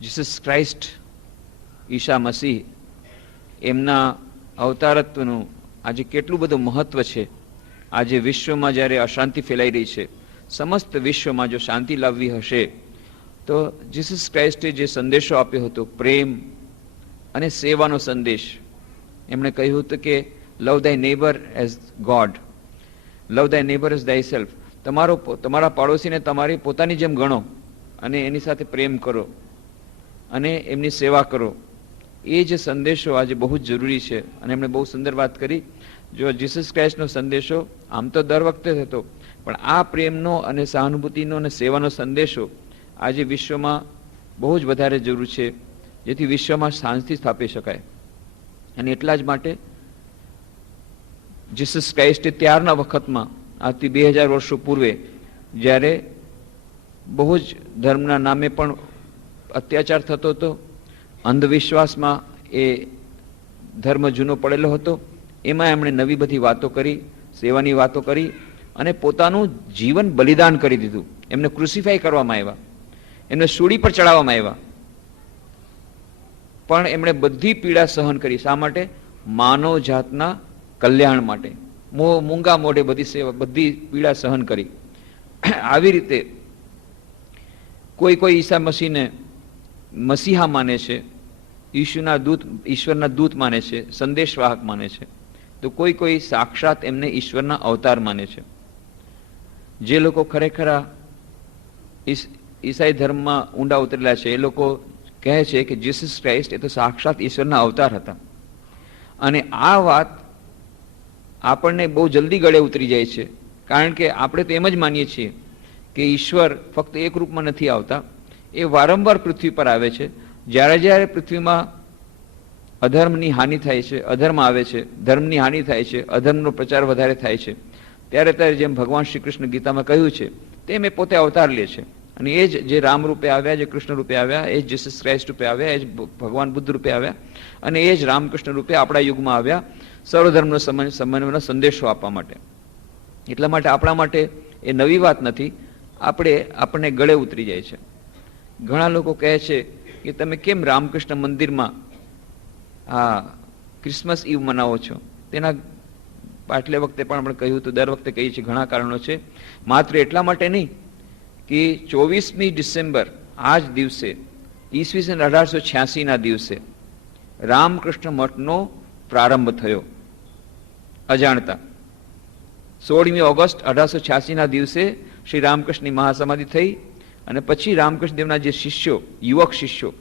Jesus Christ, Isha મસીહ, એમના અવતારત્વનું આજે કેટલું બધું મહત્વ છે. આજે વિશ્વમાં જ્યારે અશાંતિ ફેલાઈ રહી છે, સમસ્ત વિશ્વમાં જો શાંતિ લાવવી હશે તો જીસસ ક્રાઇસ્ટે જે સંદેશો આપ્યો હતો, પ્રેમ અને સેવાનો સંદેશ, એમણે કહ્યું હતું કે લવ ધાય નેબર એઝ ગોડ, લવ ધાય નેબર એઝ ધાય સેલ્ફ. તમારા પાડોશીને તમારી પોતાની જેમ ગણો અને એની સાથે પ્રેમ કરો અને એમની સેવા કરો. એ જે સંદેશો આજે બહુ જ જરૂરી છે. અને એમણે બહુ સુંદર વાત કરી. જો જીસસ ક્રાઇસ્ટનો સંદેશો આમ તો દર વખતે થતો, પણ આ પ્રેમનો અને સહાનુભૂતિનો અને સેવાનો સંદેશો આજે વિશ્વમાં બહુ જ વધારે જરૂર છે, જેથી વિશ્વમાં શાંતિ સ્થાપી શકાય. અને એટલા જ માટે જીસસ ક્રાઇસ્ટે ત્યારના વખતમાં, આજથી 2000 વર્ષો પૂર્વે, જ્યારે બહુ જ ધર્મના નામે પણ અત્યાચાર થતો હતો, અંધવિશ્વાસમાં એ ધર્મ જૂનો પડેલો હતો, એમાં એમણે નવી બધી વાતો કરી, સેવાની વાતો કરી અને પોતાનું જીવન બલિદાન કરી દીધું. એમને ક્રુસિફાઈ કરવામાં આવ્યા, એમને સૂળી પર ચડાવવામાં આવ્યા, પણ એમણે બધી પીડા સહન કરી. શા માટે? માનવ જાતના કલ્યાણ માટે. મૂંગા મોઢે બધી સેવા, બધી પીડા સહન કરી. આવી રીતે કોઈ ઈસા મસીહને મસીહા માને છે, ઈશ્વરના દૂત માને છે, સંદેશવાહક માને છે, તો કોઈ સાક્ષાત એમને ઈશ્વરના અવતાર માને છે. જે લોકો ખરેખર ઈસાઈ ધર્મમાં ઊંડા ઉતરેલા છે, એ લોકો કહે છે કે જીસસ ક્રાઇસ્ટ એ તો સાક્ષાત ઈશ્વરના અવતાર હતા. અને આ વાત આપણને બહુ જલ્દી ગળે ઉતરી જાય છે, કારણ કે આપણે તો એમ જ માનીએ છીએ કે ઈશ્વર ફક્ત એક રૂપમાં નથી આવતા, એ વારંવાર પૃથ્વી પર આવે છે. જ્યારે જ્યારે પૃથ્વીમાં અધર્મની હાનિ થાય છે, અધર્મ આવે છે, ધર્મની હાનિ થાય છે, અધર્મનો પ્રચાર વધારે થાય છે, ત્યારે જેમ ભગવાન શ્રી કૃષ્ણ ગીતામાં કહ્યું છે તેમ એ પોતે અવતાર લે છે. અને એ જ જે રામ રૂપે આવ્યા, જે કૃષ્ણ રૂપે આવ્યા, એ જ જીસસ ક્રાઇસ્ટ રૂપે આવ્યા, એ જ ભગવાન બુદ્ધ રૂપે આવ્યા, અને એ જ રામકૃષ્ણ રૂપે આપણા યુગમાં આવ્યા, સર્વધર્મનો સમન્વયનો સંદેશો આપવા માટે. એટલા માટે આપણા માટે એ નવી વાત નથી, આપણને ગળે ઉતરી જાય છે. ઘણા લોકો કહે છે કે તમે કેમ રામકૃષ્ણ મંદિરમાં ક્રિસમસ ઈવ મનાવો છો? તેના પાછલે વખતે પણ આપણે કહ્યું હતું, દર વખતે કહીએ છીએ, ઘણા કારણો છે. માત્ર એટલા માટે નહીં કે 24મી ડિસેમ્બર, આ જ દિવસે, ઈસવીસન 1886ના દિવસે રામકૃષ્ણ મઠનો પ્રારંભ થયો અજાણતા. 16મી ઓગસ્ટ 1886ના દિવસે શ્રી રામકૃષ્ણની મહાસમાધિ થઈ. અને પછી રામકૃષ્ણ દેવના જે શિષ્યો, યુવક શિષ્યો,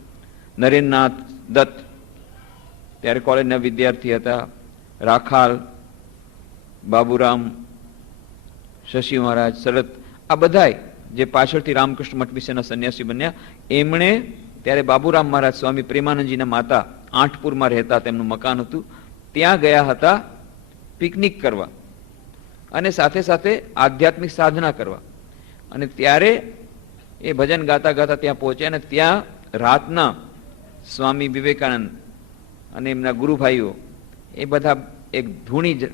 નરેન્દ્રનાથ દત્ત, ત્યારે કોલેજના વિદ્યાર્થી હતા, રાખાલ, બાબુરામ, શશી મહારાજ, શરદ, આ બધાય જે પાછળથી રામકૃષ્ણ મઠ વિશેના સંન્યાસી બન્યા, એમણે ત્યારે બાબુરામ મહારાજ સ્વામી પ્રેમાનંદજીના માતા આઠપુરમાં રહેતા, તેમનું મકાન હતું, ત્યાં ગયા હતા પિકનિક કરવા અને સાથે સાથે આધ્યાત્મિક સાધના કરવા. અને ત્યારે એ ભજન ગાતા ગાતા ત્યાં પહોંચ્યા અને ત્યાં રાતના સ્વામી વિવેકાનંદ અને એમના ગુરુભાઈઓ એ બધા એક ધૂણી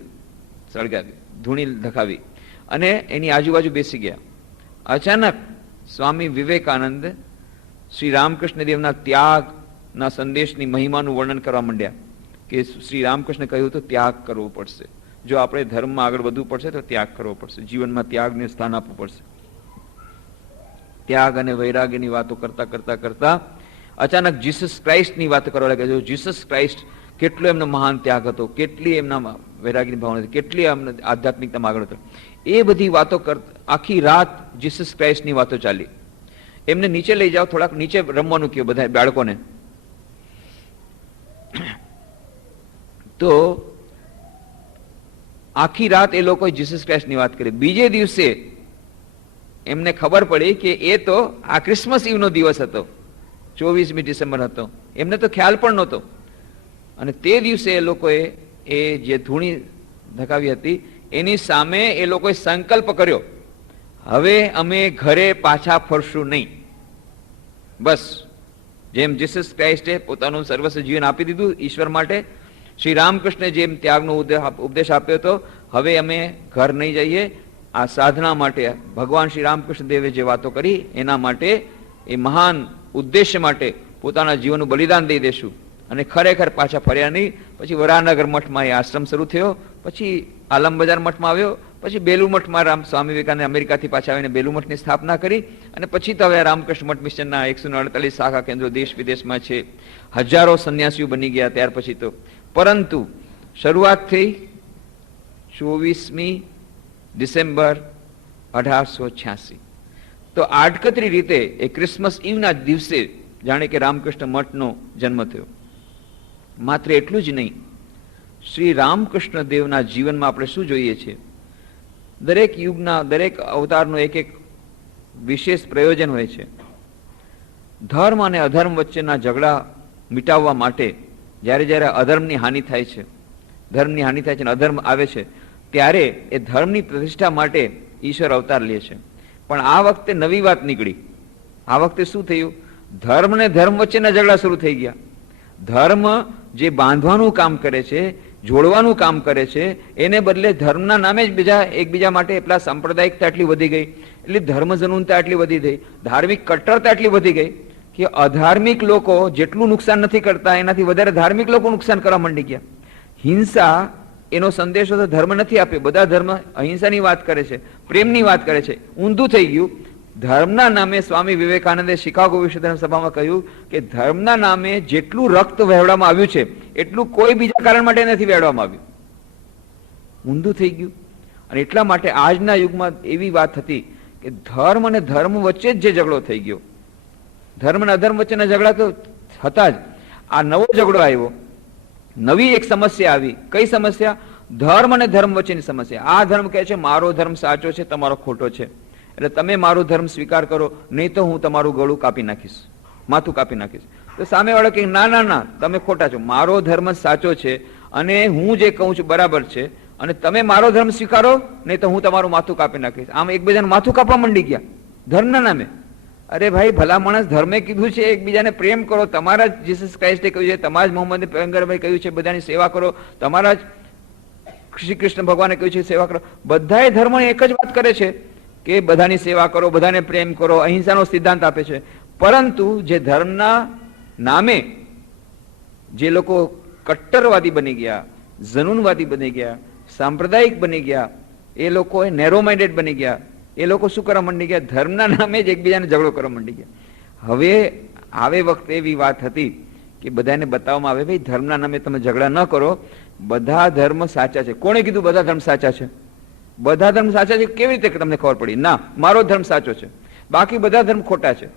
સળગાવી, ધૂણી ધખાવી અને એની આજુબાજુ બેસી ગયા. અચાનક સ્વામી વિવેકાનંદ શ્રી રામકૃષ્ણ દેવના ત્યાગના સંદેશની મહિમાનું વર્ણન કરવા માંડ્યા કે શ્રી રામકૃષ્ણે કહ્યું તો ત્યાગ કરવો પડશે, જો આપણે ધર્મમાં આગળ વધવું પડશે તો ત્યાગ કરવો પડશે, જીવનમાં ત્યાગને સ્થાન આપવું પડશે. ત્યાગ અને વૈરાગ્યની વાતો કરતા કરતા કરતા અચાનક જીસસ ક્રાઇસ્ટની વાતો કરવા લાગ્યા. જીસસ ક્રાઇસ્ટ કેટલો એમનો મહાન ત્યાગ હતો, કેટલી એમના વૈરાગ્યની ભાવના હતી, કેટલી એમને આધ્યાત્મિકતામાં આગળ હતો, એ બધી વાતો આખી રાત જીસસ ક્રાઇસ્ટની વાતો ચાલી. એમને નીચે લઈ જાઓ, થોડાક નીચે રમવાનું કહ્યું બધા બાળકોને. તો આખી રાત એ લોકોએ જીસસ ક્રાઇસ્ટની વાત કરી. બીજે દિવસે એમને ખબર પડી કે એ તો આ ક્રિસમસ ઈવનો દિવસ હતો, 24મી ડિસેમ્બર હતો. એમને તો ખ્યાલ પણ નહોતો. અને તે દિવસે એ લોકોએ એ જે ધૂણી ધકાવી હતી એની સામે એ લોકોએ સંકલ્પ કર્યો, હવે અમે ઘરે પાછા ફરશું નહીં. બસ, જેમ જીસસ ક્રાઇસ્ટે પોતાનું સર્વસ્વ જીવન આપી દીધું ઈશ્વર માટે, શ્રી રામકૃષ્ણે જેમ ત્યાગનો ઉપદેશ આપ્યો હતો, હવે અમે ઘર નહીં જઈએ. આ સાધના માટે ભગવાન શ્રી રામકૃષ્ણ દેવે જે વાતો કરી એના માટે, એ મહાન ઉદ્દેશ્ય માટે પોતાના જીવનનું બલિદાન દઈ દેશું. અને ખરેખર પાછા ફર્યા નહીં. પછી વરાનગર મઠમાં એ આશ્રમ શરૂ થયો, પછી આલમ બજાર મઠમાં આવ્યો, પછી બેલુ મઠમાં સ્વામી વિવેકાનંદ અમેરિકાથી પાછા આવીને બેલુ મઠની સ્થાપના કરી. અને પછી તો હવે રામકૃષ્ણ મઠ મિશનના 148 શાખા કેન્દ્રો દેશ વિદેશમાં છે. હજારો સંન્યાસીઓ બની ગયા ત્યાર પછી તો. પરંતુ શરૂઆત થઈ 24મી ડિસેમ્બર 1886. તો આડકતરી રીતે એ ક્રિસમસ ઈવના દિવસે જાણે કે રામકૃષ્ણ મઠનો જન્મ થયો. માત્ર એટલું જ નહીં, શ્રી રામકૃષ્ણ દેવના જીવનમાં આપણે શું જોઈએ છીએ? દરેક યુગના દરેક અવતારનું એક એક વિશેષ પ્રયોજન હોય છે. ધર્મ અને અધર્મ વચ્ચેના ઝઘડા મિટાવવા માટે જ્યારે જ્યારે અધર્મની હાનિ થાય છે, ધર્મની હાનિ થાય છે અને અધર્મ આવે છે, ત્યારે એ ધર્મની પ્રતિષ્ઠા માટે ઈશ્વર અવતાર લે છે. પણ આ વખતે નવી વાત નીકળી. આ વખતે શું થયું? ધર્મ અને ધર્મ વચ્ચેના ઝઘડા શરૂ થઈ ગયા. ધર્મ જે બાંધવાનું કામ કરે છે, જોડવાનું કામ કરે છે, એને બદલે ધર્મના નામે જ બીજા એકબીજા માટે એટલા સાંપ્રદાયિકતા એટલી વધી ગઈ, એટલી ધર્મ જનૂનતા એટલી વધી ગઈ, ધાર્મિક કટ્ટરતા એટલી વધી ગઈ કે અધાર્મિક લોકો જેટલું નુકસાન નથી કરતા એનાથી વધારે ધાર્મિક લોકો નુકસાન કરવા માંડી ગયા. હિંસા એનો સંદેશો તો ધર્મ નથી આપ્યો. બધા ધર્મ અહિંસાની વાત કરે છે, પ્રેમની વાત કરે છે. ઊંધું થઈ ગયું. ધર્મના નામે સ્વામી વિવેકાનંદે શિકાગો વિશ્વ ધર્મ સભામાં કહ્યું કે ધર્મના નામે જેટલું રક્ત વહેવવામાં આવ્યું છે એટલું કોઈ બીજા કારણ માટે નથી વહેવવામાં આવ્યું. ઊંધું થઈ ગયું. અને એટલા માટે આજના યુગમાં એવી વાત હતી કે ધર્મ અને ધર્મ વચ્ચે જ જે ઝઘડો થઈ ગયો, ધર્મ અને અધર્મ વચ્ચેના ઝઘડા તો હતા જ. આ નવો ઝઘડો આવ્યો, નવી એક સમસ્યા આવી. કઈ સમસ્યા? ધર્મ અને ધર્મ વચ્ચેની સમસ્યા. આ ધર્મ કહે છે મારો ધર્મ સાચો છે, તમારો ખોટો છે, એટલે તમે મારો ધર્મ સ્વીકાર કરો, નહીં તો હું તમારું ગળું કાપી નાખીશ, માથું કાપી નાખીશ. તો સામેવાળો કહે ના ના ના, તમે ખોટા છો, મારો ધર્મ સાચો છે અને હું જે કહું છું બરાબર છે, અને તમે મારો ધર્મ સ્વીકારો, નહીં તો હું તમારું માથું કાપી નાખીશ. આમ એકબીજાનું માથું કાપવા માંડી ગયા ધર્મના નામે. અરે ભાઈ, ભલા માણસ, ધર્મે કીધું છે એકબીજાને પ્રેમ કરો. તમારા જ જીસસ ક્રાઇસ્ટે કહ્યું છે, તમારા જ મોહમ્મદ પયગંબરે કહ્યું છે બધાની સેવા કરો, તમારા જ શ્રી કૃષ્ણ ભગવાને કહ્યું છે સેવા કરો. બધાએ ધર્મ એક જ વાત કરે છે કે બધાની સેવા કરો, બધાને પ્રેમ કરો, અહિંસાનો સિદ્ધાંત આપે છે. પરંતુ જે ધર્મના નામે જે લોકો કટ્ટરવાદી બની ગયા, જનૂનવાદી બની ગયા, સાંપ્રદાયિક બની ગયા, એ લોકો નેરો માઇન્ડેડ બની ગયા. એ લોકો શું કરવા માંડી ગયા? ધર્મના નામે જ એકબીજાને ઝઘડો કરવા માંડી ગયા. હવે આવે વખતે એવી વાત હતી કે બધાને બતાવવામાં આવે, ભાઈ ધર્મના નામે તમે ઝઘડા ન કરો, બધા ધર્મ સાચા છે. કોણે કીધું બધા ધર્મ સાચા છે? બધા ધર્મ સાચા છે કેવી રીતે તમને ખબર પડી? ના, મારો ધર્મ સાચો છે, બાકી બધા ધર્મ ખોટા છે.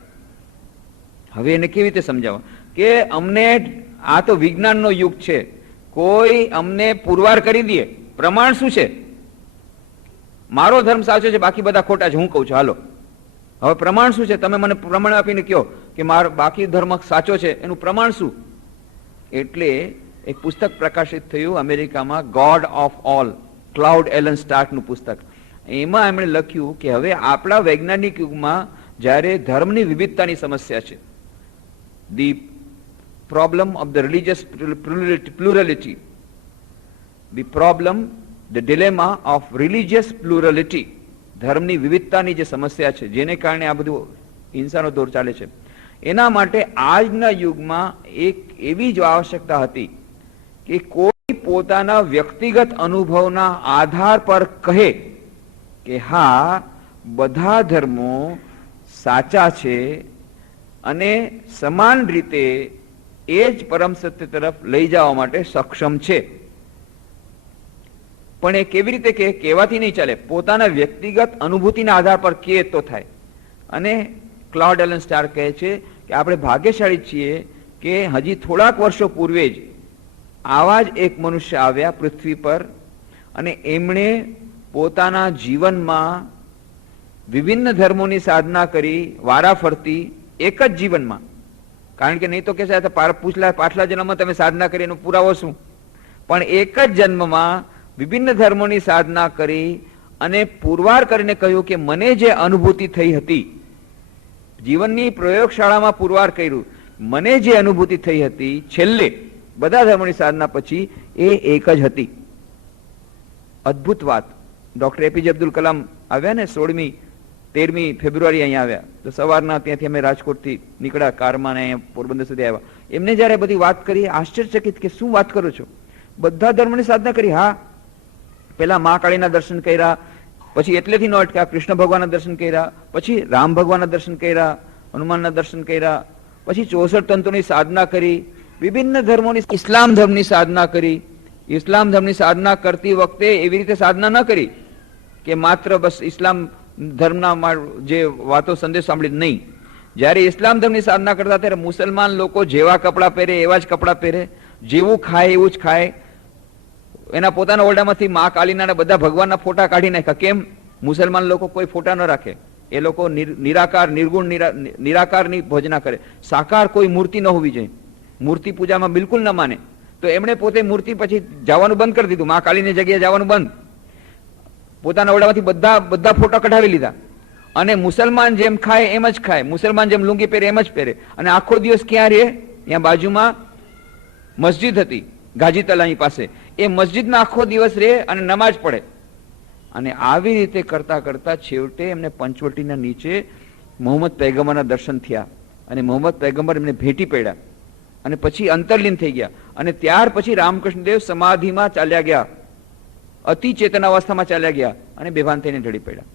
હવે એને કેવી રીતે સમજાવવા કે અમને આ તો વિજ્ઞાનનો યુગ છે, કોઈ અમને પુરવાર કરી દે પ્રમાણ શું છે? મારો ધર્મ સાચો છે, બાકી બધા ખોટા છે, હું કહું છું. હાલો, હવે પ્રમાણ શું છે? તમે મને પ્રમાણ આપીને કહો કે મારો બાકી ધર્મ સાચો છે, એનું પ્રમાણ શું? એટલે એક પુસ્તક પ્રકાશિત થયું અમેરિકામાં, god of all, Claude Allen સ્ટાર્કનું પુસ્તક. એમાં એમણે લખ્યું કે હવે આપણા વૈજ્ઞાનિક યુગમાં જ્યારે ધર્મની વિવિધતાની સમસ્યા છે, the problem of the religious plurality, the problem, the dilemma of religious plurality, ધર્મની વિવિધતાની જે સમસ્યા છે જેને કારણે આ બધું હિંસાનો દોર ચાલે છે, એના માટે આજના યુગમાં એક એવી જ આવશ્યકતા હતી કે કોઈ પોતાના વ્યક્તિગત અનુભવના આધાર પર કહે કે હા, બધા ધર્મો સાચા છે અને સમાન રીતે એ જ પરમ સત્ય તરફ લઈ જવા માટે સક્ષમ છે. પણ એ કેવી રીતે કે કહેવાથી નહીં ચાલે, પોતાના વ્યક્તિગત અનુભૂતિના આધાર પર કહે તો થાય. અને ક્લાઉડ એલન સ્ટાર્ક કહે છે કે આપણે ભાગ્યશાળી છીએ કે હજી થોડાક વર્ષો પૂર્વે જ આવા જ એક મનુષ્ય આવ્યા પૃથ્વી પર અને એમણે પોતાના જીવનમાં વિભિન્ન ધર્મોની સાધના કરી, વારાફરતી એક જ જીવનમાં. કારણ કે નહીં તો કે પાછલા જન્મમાં તમે સાધના કરી એનો પુરાવો શું? પણ એક જ જન્મમાં વિભિન્ન ધર્મોની સાધના કરી અને પુરવાર કરીને કહ્યું કે મને જે અનુભૂતિ થઈ હતી, જીવનની પ્રયોગશાળામાં પુરવાર કર્યું, મને જે અનુભૂતિ થઈ હતી છેલ્લે બધા ધર્મોની સાધના પછી, એ એક જ હતી. અદ્ભુત વાત. ડોક્ટર એપીજે અબ્દુલ કલામ આવ્યા ને 16મી 13મી ફેબ્રુઆરી અહીંયા આવ્યા, તો સવારના ત્યાંથી અમે રાજકોટથી નીકળ્યા કારમાં ને અહીંયા પોરબંદર સુધી આવ્યા. એમને જયારે બધી વાત કરી, આશ્ચર્યચકિત કે શું વાત કરો છો, બધા ધર્મની સાધના કરી. હા, પેલા મહાકાળીના દર્શન કર્યા, પછી એટલેથી ન અટક્યા, કૃષ્ણ ભગવાનના દર્શન કર્યા, પછી રામ ભગવાનના દર્શન કર્યા, હનુમાનના દર્શન કર્યા, પછી 64 તંત્રોની સાધના કરી, વિભિન્ન ધર્મોની, ઇસ્લામ ધર્મની સાધના કરી. ઇસ્લામ ધર્મની સાધના કરતી વખતે એવી રીતે સાધના ન કરી કે માત્ર બસ ઇસ્લામ ધર્મના જે વાતો સંદેશ સાંભળી નહીં. જ્યારે ઇસ્લામ ધર્મની સાધના કરતા ત્યારે મુસલમાન લોકો જેવા કપડાં પહેરે એવા જ કપડાં પહેરે, જેવું ખાય એવું જ ખાય. એના પોતાના ઓરડામાંથી મા કાલીના બધા ભગવાનના ફોટા કાઢી નાખ્યા. કેમ? મુસલમાન લોકો કોઈ ફોટા ન રાખે, એ લોકો નિરાકાર નિર્ગુણ નિરાકારની ભજના કરે. સાકાર કોઈ મૂર્તિ ન હોવી જોઈએ, મૂર્તિ પૂજામાં બિલકુલ ન માને. તો એમણે પોતે મૂર્તિ પછી જવાનું બંધ કરી દીધું, મા કાલીની જગ્યાએ જવાનું બંધ. પોતાના ઓરડામાંથી બધા ફોટા કઢાવી લીધા અને મુસલમાન જેમ ખાય એમ જ ખાય, મુસલમાન જેમ લુંગી પહેરે એમ જ પહેરે. અને આખો દિવસ ક્યાં રહે? ત્યાં બાજુમાં મસ્જિદ હતી ગાજી તલાની પાસે, એ મસ્જિદમાં આખો દિવસ રહે અને નમાજ પડે. અને આવી રીતે કરતા કરતા છેવટે એમને પંચવટીના નીચે મોહમ્મદ પૈગંબરના દર્શન થયા અને મોહમ્મદ પૈગંબર એમને ભેટી પડ્યા અને પછી અંતરલીન થઈ ગયા. અને ત્યાર પછી રામકૃષ્ણદેવ સમાધિમાં ચાલ્યા ગયા, અતિ ચેતનાવસ્થામાં ચાલ્યા ગયા અને બેભાન થઈને ઢળી પડ્યા.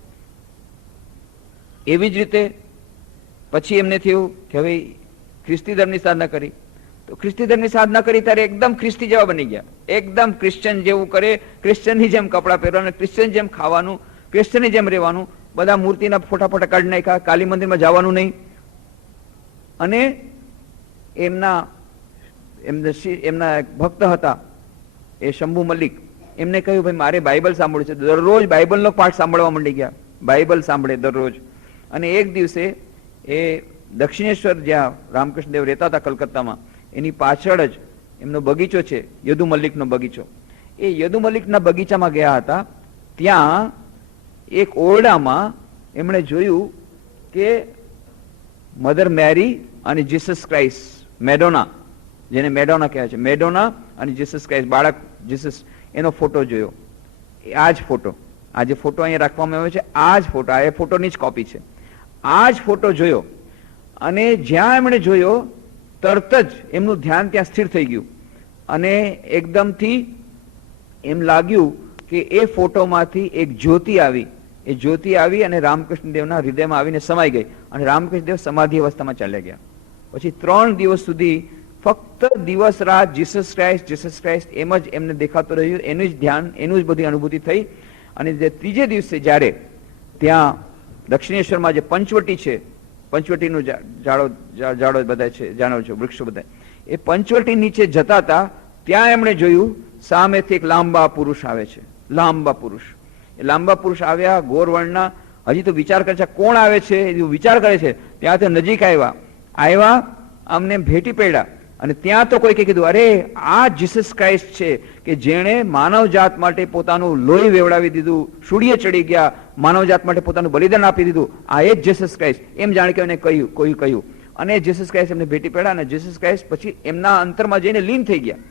એવી જ રીતે પછી એમને થયું કે હવે ખ્રિસ્તી ધર્મની સાધના કરી. તો ખ્રિસ્તી ધર્મની સાધના કરી ત્યારે એકદમ ખ્રિસ્તી જેવા બની ગયા, એકદમ ક્રિશ્ચન જેવું કરે, ક્રિશ્ચનની જેમ કપડાં પહેરવાનું, ક્રિશ્ચન જેમ ખાવાનું, ક્રિશ્ચનની જેમ રહેવાનું. બધા મૂર્તિના ફોટા કાઢી નાખ્યા, કાલી મંદિરમાં જવાનું નહીં. અને એમના ભક્ત હતા એ શંભુ મલ્લિક, એમને કહ્યું ભાઈ મારે બાઇબલ સાંભળવું છે. દરરોજ બાઇબલનો પાઠ સાંભળવા માંડી ગયા, બાઇબલ સાંભળે દરરોજ. અને એક દિવસે એ દક્ષિણેશ્વર જ્યાં રામકૃષ્ણદેવ રહેતા હતા કલકત્તામાં, એની પાછળ જ એમનો બગીચો છે, યદુ મલ્લિકનો બગીચો. એ યદુ મલ્લિકના બગીચામાં ગયા હતા. ત્યાં એક ઓરડામાં એમણે જોયું કે મધર મેરી અને જીસસ ક્રાઇસ્ટ, મેડોના, જેને મેડોના કહે છે, મેડોના અને જીસસ ક્રાઇસ્ટ, બાળક જીસસ, એનો ફોટો જોયો. આ જ ફોટો, આ જે ફોટો અહીંયા રાખવામાં આવ્યો છે, આ જ ફોટો, આ ફોટોની જ કોપી છે. આ જ ફોટો જોયો અને જ્યાં એમણે જોયો તરત જ એમનું ધ્યાન ત્યાં સ્થિર થઈ ગયું અને એકદમથી એમ લાગ્યું કે એ ફોટોમાંથી એક જ્યોતિ આવી. એ જ્યોતિ આવી અને રામકૃષ્ણદેવના હૃદયમાં આવીને સમાઈ ગઈ અને રામકૃષ્ણદેવ સમાધિ અવસ્થામાં ચાલ્યા ગયા. પછી 3 દિવસ સુધી ફક્ત દિવસ રાત જીસસ ક્રાઇસ્ટ એમ જ એમને દેખાતું રહ્યું, એનું જ ધ્યાન, એનું જ બધી અનુભૂતિ થઈ. અને જે ત્રીજે દિવસે જ્યારે ત્યાં દક્ષિણેશ્વરમાં જે પંચવટી છે, પંચવટીનું ઝાડો બધા છે, જાણો છો, વૃક્ષો બધા, એ પંચવટી નીચે જતા હતા. ત્યાં એમણે જોયું સામેથી એક લાંબા પુરુષ આવે છે, લાંબા પુરુષ. એ લાંબા પુરુષ આવ્યા, ગોરવર્ણના. હજી તો વિચાર કરે છે કોણ આવે છે, વિચાર કરે છે. ત્યાંથી નજીક આવ્યા, અમને ભેટી પડ્યા. અને ત્યાં તો કોઈ કીધું, અરે આ જીસસ ક્રાઇસ્ટ છે કે જેણે માનવ જાત માટે પોતાનું લોહી વેવડાવી દીધું, શૂળીએ ચડી ગયા, માનવ જાત માટે પોતાનું બલિદાન આપી દીધું, આ એ જ જીસસ ક્રાઇસ્ટ. એમ જાણે કે એને કહ્યું. અને જીસસ ક્રાઇસ્ટ એમને ભેટી પડ્યા અને જીસસ ક્રાઇસ્ટ પછી એમના અંતરમાં જઈને લીન થઈ ગયા.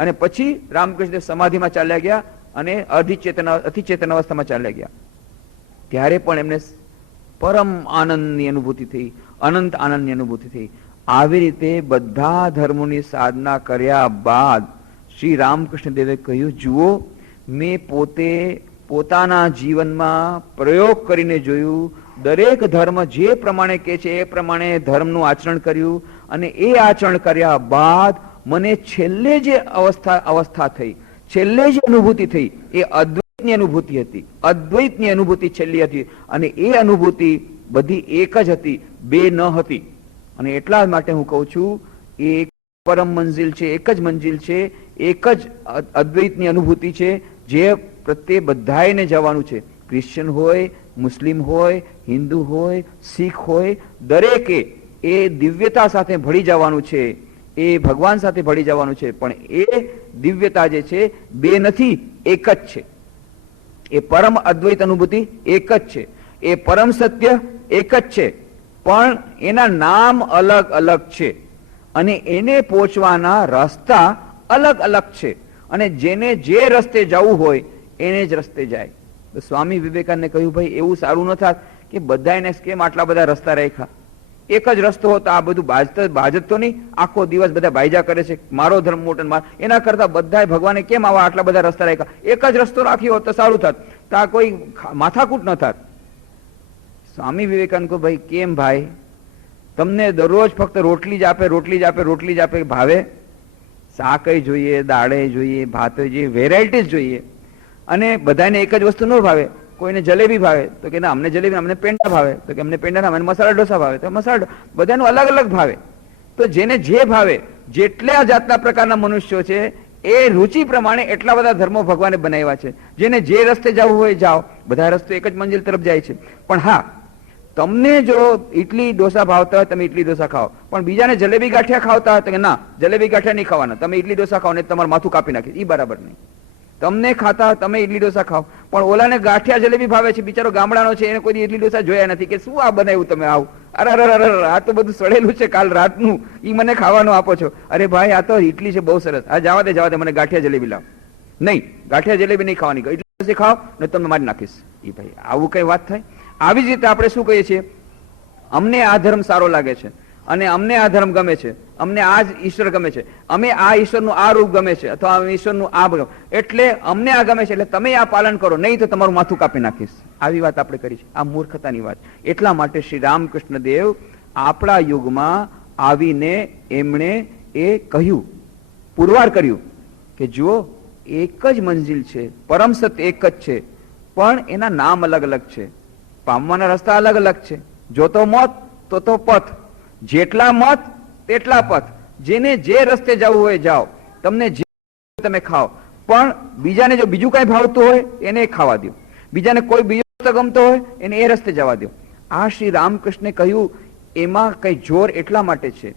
અને પછી રામકૃષ્ણ સમાધિમાં ચાલ્યા ગયા અને અતિ ચેતન અવસ્થામાં ચાલ્યા ગયા. ત્યારે પણ એમને પરમ આનંદની અનુભૂતિ થઈ, અનંત આનંદની અનુભૂતિ થઈ. આવી રીતે બધા ધર્મોની સાધના કર્યા બાદ શ્રી રામકૃષ્ણદેવે કહ્યું, જુઓ, મેં પોતે પોતાના જીવનમાં પ્રયોગ કરીને જોયું, દરેક ધર્મ જે પ્રમાણે કહે છે એ પ્રમાણે ધર્મનું આચરણ કર્યું અને એ આચરણ કર્યા બાદ મને છેલ્લે જે અવસ્થા થઈ, છેલ્લે જે અનુભૂતિ થઈ, એ અદ્વૈતની અનુભૂતિ હતી. અદ્વૈતની અનુભૂતિ છેલ્લી હતી અને એ અનુભૂતિ બધી એક જ હતી, બે ન હતી. અને એટલા માટે હું કહું છું, એક પરમ મંજિલ છે, એક જ મંજિલ છે, એક જ અદ્વૈતની અનુભૂતિ છે, જે પ્રત્યે બધાને જવાનું છે. ક્રિશ્ચન હોય, મુસ્લિમ હોય, હિન્દુ હોય, શીખ હોય, દરેકે એ દિવ્યતા સાથે ભળી જવાનું છે, એ ભગવાન સાથે ભળી જવાનું છે. પણ એ દિવ્યતા જે છે બે નથી, એક જ છે. એ પરમ અદ્વૈત અનુભૂતિ એક જ છે, એ પરમ સત્ય એક જ છે, પણ એના નામ અલગ અલગ છે અને એને પહોંચવાના રસ્તા અલગ અલગ છે. અને જેને જે રસ્તે જવું હોય એને જ રસ્તે જાય. તો સ્વામી વિવેકાનંદે કહ્યું, ભાઈ એવું સારું ન થાત કે બધાને કેમ આટલા બધા રસ્તા રાખ્યા? એક જ રસ્તો હોતો આ બધું બાજત તો નહીં, આખો દિવસ બધા ભાઈજા કરે છે, મારો ધર્મ મોટો, એના કરતા બધા ભગવાને કેમ આવા આટલા બધા રસ્તા રાખ્યા? એક જ રસ્તો રાખ્યો હોત તો સારું થાત, તો આ કોઈ માથાકૂટ ન થાત. સ્વામી વિવેકાનંદ કહો, ભાઈ કેમ ભાઈ, તમને દરરોજ ફક્ત રોટલી જ આપે, રોટલી જ આપે, રોટલી જ આપે, ભાવે? શાકય જોઈએ, દાળે જોઈએ, ભાત જોઈએ, વેરાયટીઝ જોઈએ. અને બધાને એક જ વસ્તુ ન ભાવે. કોઈને જલેબી ભાવે તો કે ના અમને જલેબી, અમને પેંડા ભાવે તો કે અમને પેંડા ના, અમને મસાલા ઢોસા ભાવે તો મસાલા, બધાનું અલગ અલગ ભાવે. તો જેને જે ભાવે, જેટલા જાતના પ્રકારના મનુષ્યો છે એ રુચિ પ્રમાણે એટલા બધા ધર્મો ભગવાને બનાવ્યા છે. જેને જે રસ્તે જવું હોય જાઓ, બધા રસ્તે એક જ મંજિલ તરફ જાય છે. પણ હા, તમને જો ઇડલી ઢોસા ભાવતા હોય તમે ઇડલી ઢોસા ખાઓ, પણ બીજાને જલેબી ગાંઠિયા ખાવતા હોય તો કે ના જલેબી ગાંઠિયા નહીં ખાવાના, તમે ઇડલી ઢોસા ખાઓ ને તમારું માથું કાપી નાખે, એ બરાબર નહીં. તમને ખાતા હોય તમે ઇડલી ઢોસા ખાઓ, પણ ઓલાને ગાંઠિયા જલેબી ભાવે છે, બિચારો ગામડાનો છે, એને કોઈ ઇડલી ઢોસા જોયા નથી કે શું આ બનાવ્યું તમે આવું, અરે આ તો બધું સડેલું છે કાલ રાતનું, એ મને ખાવાનું આપો છો. અરે ભાઈ આ તો ઇડલી છે બહુ સરસ, આ જવા દે મને ગાંઠિયા જલેબી લાવ. નહીં, ગાંઠિયા જલેબી નહીં ખાવાની, ઇડલી ઢોસા ખાઓ ને તમને મારી નાખીશ. એ ભાઈ આવું કઈ વાત થાય? આવી જ રીતે આપણે શું કહીએ છીએ, અમને આ ધર્મ સારો લાગે છે અને અમને આ ધર્મ ગમે છે, અમને આ જ ઈશ્વર ગમે છે, અમે આ ઈશ્વરનું આ રૂપ ગમે છે અથવા ઈશ્વરનું આ ગમે, એટલે અમને આ ગમે છે એટલે તમે આ પાલન કરો, નહીં તો તમારું માથું કાપી નાખીશ. આવી વાત આપણે કરી છે. આ મૂર્ખતાની વાત. એટલા માટે શ્રી રામકૃષ્ણ દેવ આપણા યુગમાં આવીને એમણે એ કહ્યું, પુરવાર કર્યું કે જુઓ એક જ મંજિલ છે, પરમ સત્ય એક જ છે, પણ એના નામ અલગ અલગ છે, પામવાના રસ્તા અલગ અલગ છે. જો તો મોત તો પથ, જેટલા મત તેટલા પથ, જેને જે રસ્તે જવું હોય જાઓ, તમને જે તમે ખાઓ, પણ બીજાને જો બીજું કઈ ભાવતું હોય એને ખાવા દો, બીજાને કોઈ બીજો રસ્તો ગમતો હોય એને એ રસ્તે જવા દો. આ શ્રી રામકૃષ્ણે કહ્યું. એમાં કઈ જોર એટલા માટે છે,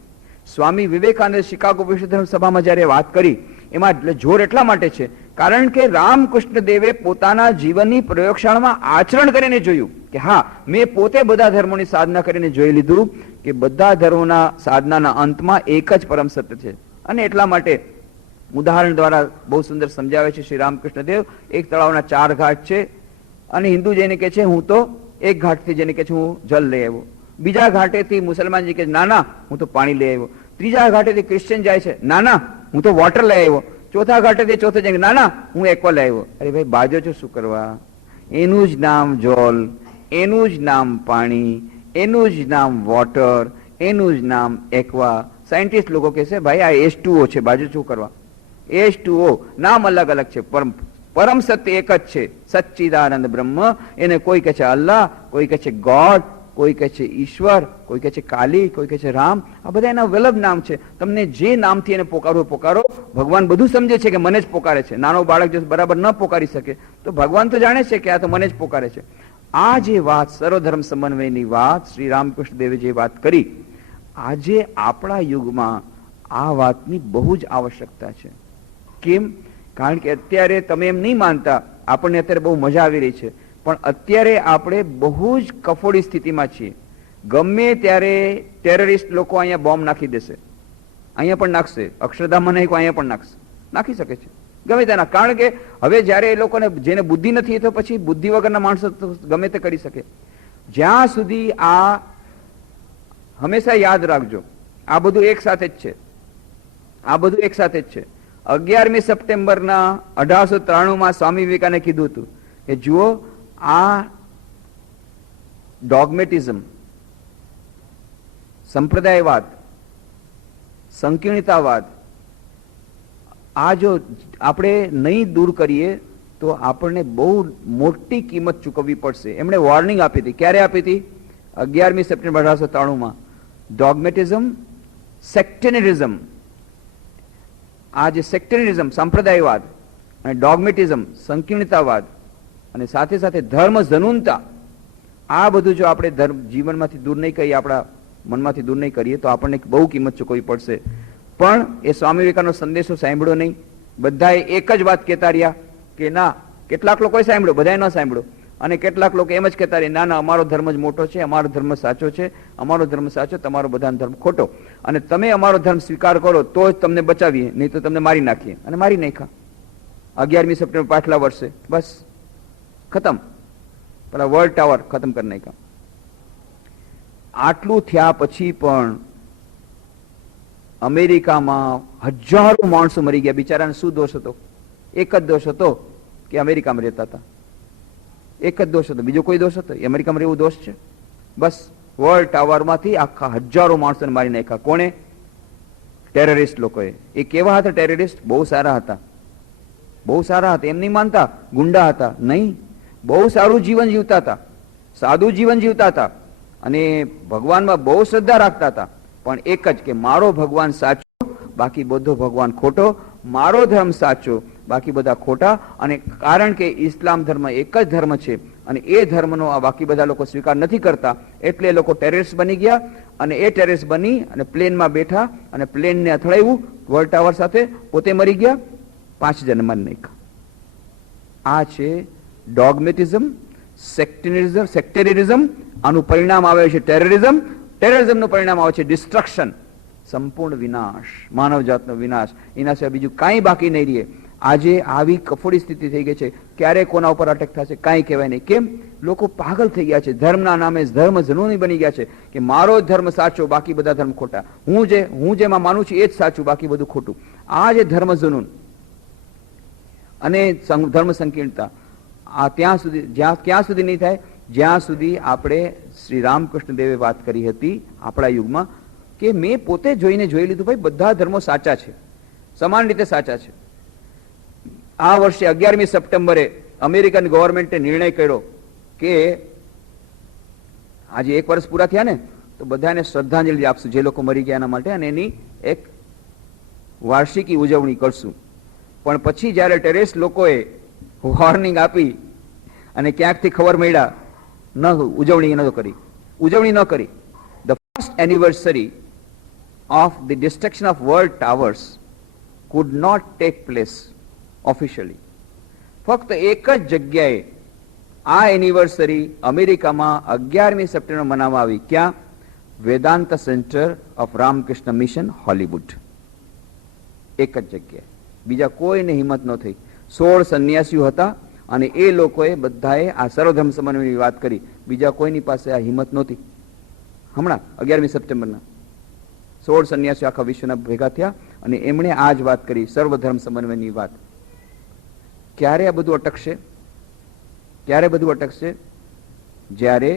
સ્વામી વિવેકાનંદ શિકાગો વિશ્વ ધર્મ સભામાં જયારે વાત કરી એમાં જોર એટલા માટે છે કારણ કે રામકૃષ્ણ દેવે પોતાના જીવનની પ્રયોગશાળામાં આચરણ કરીને જોયું કે હા, મેં પોતે બધા ધર્મોની સાધના કરીને જોઈ લીધું કે બધા ધર્મોના સાધનાના અંતમાં એક જ પરમ સત્ય છે. અને એટલા માટે ઉદાહરણ દ્વારા બહુ સુંદર સમજાવે છે શ્રી રામકૃષ્ણ દેવ. એક તળાવના 4 ઘાટ છે અને હિન્દુ જેને કે છે હું તો એક ઘાટથી જેને કે છે હું જલ લઈ આવ્યો, બીજા ઘાટેથી મુસલમાન જે કે ના હું તો પાણી લઈ આવ્યો, ત્રીજા ઘાટેથી ક્રિશ્ચિયન જાય છે ના હું તો વોટર લઈ આવ્યો, ચોથા ઘાટેથી ચોથે જાય ના હું એકવા લઈ આવ્યો. અરે ભાઈ બાજો છો શું કરવા? એનું જ નામ જલ, એનું જ નામ પાણી, એનું જ નામ વોટર, એનું જ નામ એકવા. સાયન્ટિસ્ટ લોકો કહે છે ભાઈ આ H2O છે, બાજુ શું કરવા? H2O નામ અલગ અલગ છે, પરમ સત્ય એક જ છે, સચ્ચિદાનંદ બ્રહ્મ. એને કોઈ કહે છે અલ્લાહ, કોઈ કહે છે ગોડ, કોઈ કહે છે ઈશ્વર, કોઈ કહે છે કાલી, કોઈ કહે છે રામ. આ બધા એના વલ્લભ નામ છે. તમને જે નામથી એને પોકારો પોકારો. ભગવાન બધું સમજે છે કે મને જ પોકારે છે. નાનો બાળક જો બરાબર ન પોકારી શકે તો ભગવાન તો જાણે છે કે આ તો મને જ પોકારે છે. આ જે વાત સર્વધર્મ સમન્વયની વાત શ્રી રામકૃષ્ણ દેવે જે વાત કરી, આજે આપણા યુગમાં આ વાતની બહુ જ આવશ્યકતા છે. કેમ? કારણ કે અત્યારે તમે એમ નહીં માનતા, આપણને અત્યારે બહુ મજા આવી રહી છે, પણ અત્યારે આપણે બહુ જ કફોડી સ્થિતિમાં છીએ. ગમે ત્યારે ટેરરિસ્ટ લોકો અહીંયા બોમ્બ નાખી દેશે, અહીંયા પણ નાખશે, અક્ષરધામમાં નહીં અહીંયા પણ નાખી શકે છે ગમે તેના. કારણ કે હવે જયારે એ લોકોને જેને બુદ્ધિ નથી તો પછી બુદ્ધિ વગરના માણસો ગમે તે કરી શકે. જ્યાં સુધી આ હંમેશા યાદ રાખજો, આ બધું એક સાથે જ છે, આ બધું એક સાથે જ છે. 11મી સપ્ટેમ્બરના 1893માં સ્વામી વિવેકાનંદે કીધું હતું કે જુઓ આ ડોગમેટિઝમ, સંપ્રદાયવાદ, સંકીર્ણતાવાદ, આ જો આપણે નહીં દૂર કરીએ તો આપણને બહુ મોટી કિંમત ચૂકવવી પડશે. એમણે વોર્નિંગ આપી હતી. ક્યારે આપી હતી? 11મી સપ્ટેમ્બર 1893માં. ડોગમેટિઝમ, સેક્ટેરિયનિઝમ, આ જે સેક્ટેરિયનિઝમ સંપ્રદાયવાદ અને ડોગમેટિઝમ સંકીર્ણતાવાદ અને સાથે સાથે ધર્મ જનૂનતા, આ બધું જો આપણે ધર્મ જીવનમાંથી દૂર નહીં કરીએ, આપણા મનમાંથી દૂર નહીં કરીએ તો આપણને બહુ કિંમત ચૂકવવી પડશે. પણ એ સ્વામી વિવેકાનંદનો સંદેશો સાંભળ્યો નહીં. બધાએ એક જ વાત કહેતા રહ્યા કે ના, કેટલાક લોકોએ સાંભળ્યો, બધાએ ન સાંભળ્યો. અને કેટલાક લોકો એમ જ કહેતા રહ્યા ના અમારો ધર્મ જ મોટો છે, અમારો ધર્મ સાચો છે, અમારો ધર્મ સાચો, તમારો બધાનો ધર્મ ખોટો, અને તમે અમારો ધર્મ સ્વીકાર કરો તો જ તમને બચાવીએ, નહીં તો તમને મારી નાખીએ. અને મારી નાખ્યા 11મી સપ્ટેમ્બર પાછલા વર્ષે. બસ ખતમ, પેલા વર્લ્ડ ટાવર ખતમ કરી નાખ્યા. આટલું થયા પછી પણ અમેરિકામાં હજારો માણસો મરી ગયા. બિચારાને શું દોષ હતો? એક જ દોષ હતો કે અમેરિકામાં રહેતા હતા. એક જ દોષ હતો, બીજો કોઈ દોષ હતો? અમેરિકામાં રહેવું દોષ છે? બસ વર્લ્ડ ટાવરમાંથી આખા હજારો માણસોને મારી નાખ્યા. કોણે? ટેરરિસ્ટ લોકોએ. એ કેવા હતા ટેરરિસ્ટ? બહુ સારા હતા, બહુ સારા હતા. એમ નહીં માનતા ગુંડા હતા, નહીં. બહુ સારું જીવન જીવતા હતા, સાદું જીવન જીવતા હતા અને ભગવાનમાં બહુ શ્રદ્ધા રાખતા હતા. પણ એક જ કે મારો ભગવાન સાચો, બાકી બધો ભગવાન ખોટો. મારો ધર્મ સાચો, બાકી બધા ખોટા. અને કારણ કે ઇસ્લામ ધર્મ એક જ ધર્મ છે અને એ ધર્મનો આ બાકી બધા લોકો સ્વીકાર નથી કરતા, એટલે એ લોકો ટેરરિસ્ટ બની ગયા. અને એ ટેરરિસ્ટ બની અને પ્લેનમાં બેઠા અને પ્લેનને અથડાવ્યું વર્લ્ડ ટાવર સાથે, પોતે મરી ગયા, 5 જણ મારી નાખ્યા. આ છે ડોગમેટિઝમ, સેક્ટેરિયનિઝમ. આનું પરિણામ આવે છે ટેરરિઝમ. ટેરરિઝમનું પરિણામ આવે છે ડિસ્ટ્રક્શન, સંપૂર્ણ વિનાશ, માનવજાતનો વિનાશ. એના સિવાય બીજું કાંઈ બાકી નહીં રહે. આજે આવી કફોડી સ્થિતિ થઈ ગઈ છે, ક્યારે કોના ઉપર અટેક થશે કાંઈ કહેવાય નહીં. કેમ? લોકો પાગલ થઈ ગયા છે. ધર્મના નામે ધર્મ જનૂની બની ગયા છે કે મારો ધર્મ સાચો, બાકી બધા ધર્મ ખોટા. હું જેમાં માનું છું એ જ સાચું, બાકી બધું ખોટું. આ જે ધર્મ જનૂન અને ધર્મ સંકીર્ણતા, આ ક્યાં સુધી નહીં થાય? જ્યાં સુધી આપણે શ્રી રામકૃષ્ણ દેવે વાત કરી હતી આપણા યુગમાં કે મેં પોતે જોઈને જોઈ લીધું, ભાઈ બધા ધર્મો સાચા છે, સમાન રીતે સાચા છે. આ વર્ષે 11મી સપ્ટેમ્બરે અમેરિકન ગવર્મેન્ટે નિર્ણય કર્યો કે આજે 1 વર્ષ પૂરા થયા ને, તો બધાને શ્રદ્ધાંજલિ આપશું જે લોકો મરી ગયા એના માટે, અને એની એક વાર્ષિકી ઉજવણી કરશું. પણ પછી જયારે ટેરરિસ્ટ લોકોએ વોર્નિંગ આપી અને ક્યાંકથી ખબર મળ્યા, ઉજવણી ન કરી. The first anniversary of the destruction of world towers could not take place officially. ફક્ત એક જ જગ્યાએ આ એનિવર્સરી અમેરિકામાં 11મી સપ્ટેમ્બર મનાવવામાં આવી. ક્યાં? Vedanta centre of Ramakrishna mission, Hollywood. એક જ જગ્યાએ. બીજા કોઈને હિંમત ન થઈ. 16 સંન્યાસીઓ હતા અને એ લોકોએ બધાએ આ સર્વધર્મ સમન્વયની વાત કરી. બીજા કોઈની પાસે આ હિંમત નહોતી. હમણાં 11મી સપ્ટેમ્બરના 16 સંન્યાસીઓ આખા વિશ્વના ભેગા થયા અને એમણે આ જ વાત કરી, સર્વધર્મ સમન્વયની વાત. ક્યારે આ બધું અટકશે? ક્યારે બધું અટકશે? જ્યારે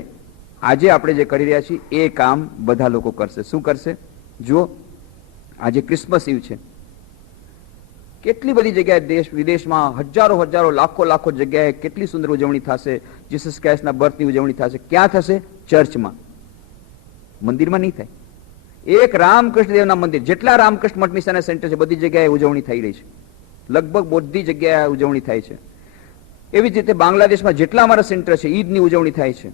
આજે આપણે જે કરી રહ્યા છીએ એ કામ બધા લોકો કરશે. શું કરશે? જુઓ, આજે ક્રિસમસ ઇવ છે. કેટલી બધી જગ્યાએ દેશ વિદેશમાં હજારો લાખો જગ્યાએ કેટલી સુંદર ઉજવણી થશે. જીસસ ક્રાઇસ્ટના બર્થની ઉજવણી થશે. ક્યાં થશે? ચર્ચમાં, મંદિરમાં નહીં થાય. એક રામકૃષ્ણ દેવના મંદિર, જેટલા રામકૃષ્ણ મઠ મિશન સેન્ટર છે બધી જગ્યાએ ઉજવણી થઈ રહી છે. લગભગ બધી જગ્યાએ ઉજવણી થાય છે. એવી જ રીતે બાંગ્લાદેશમાં જેટલા અમારા સેન્ટર છે ઈદની ઉજવણી થાય છે.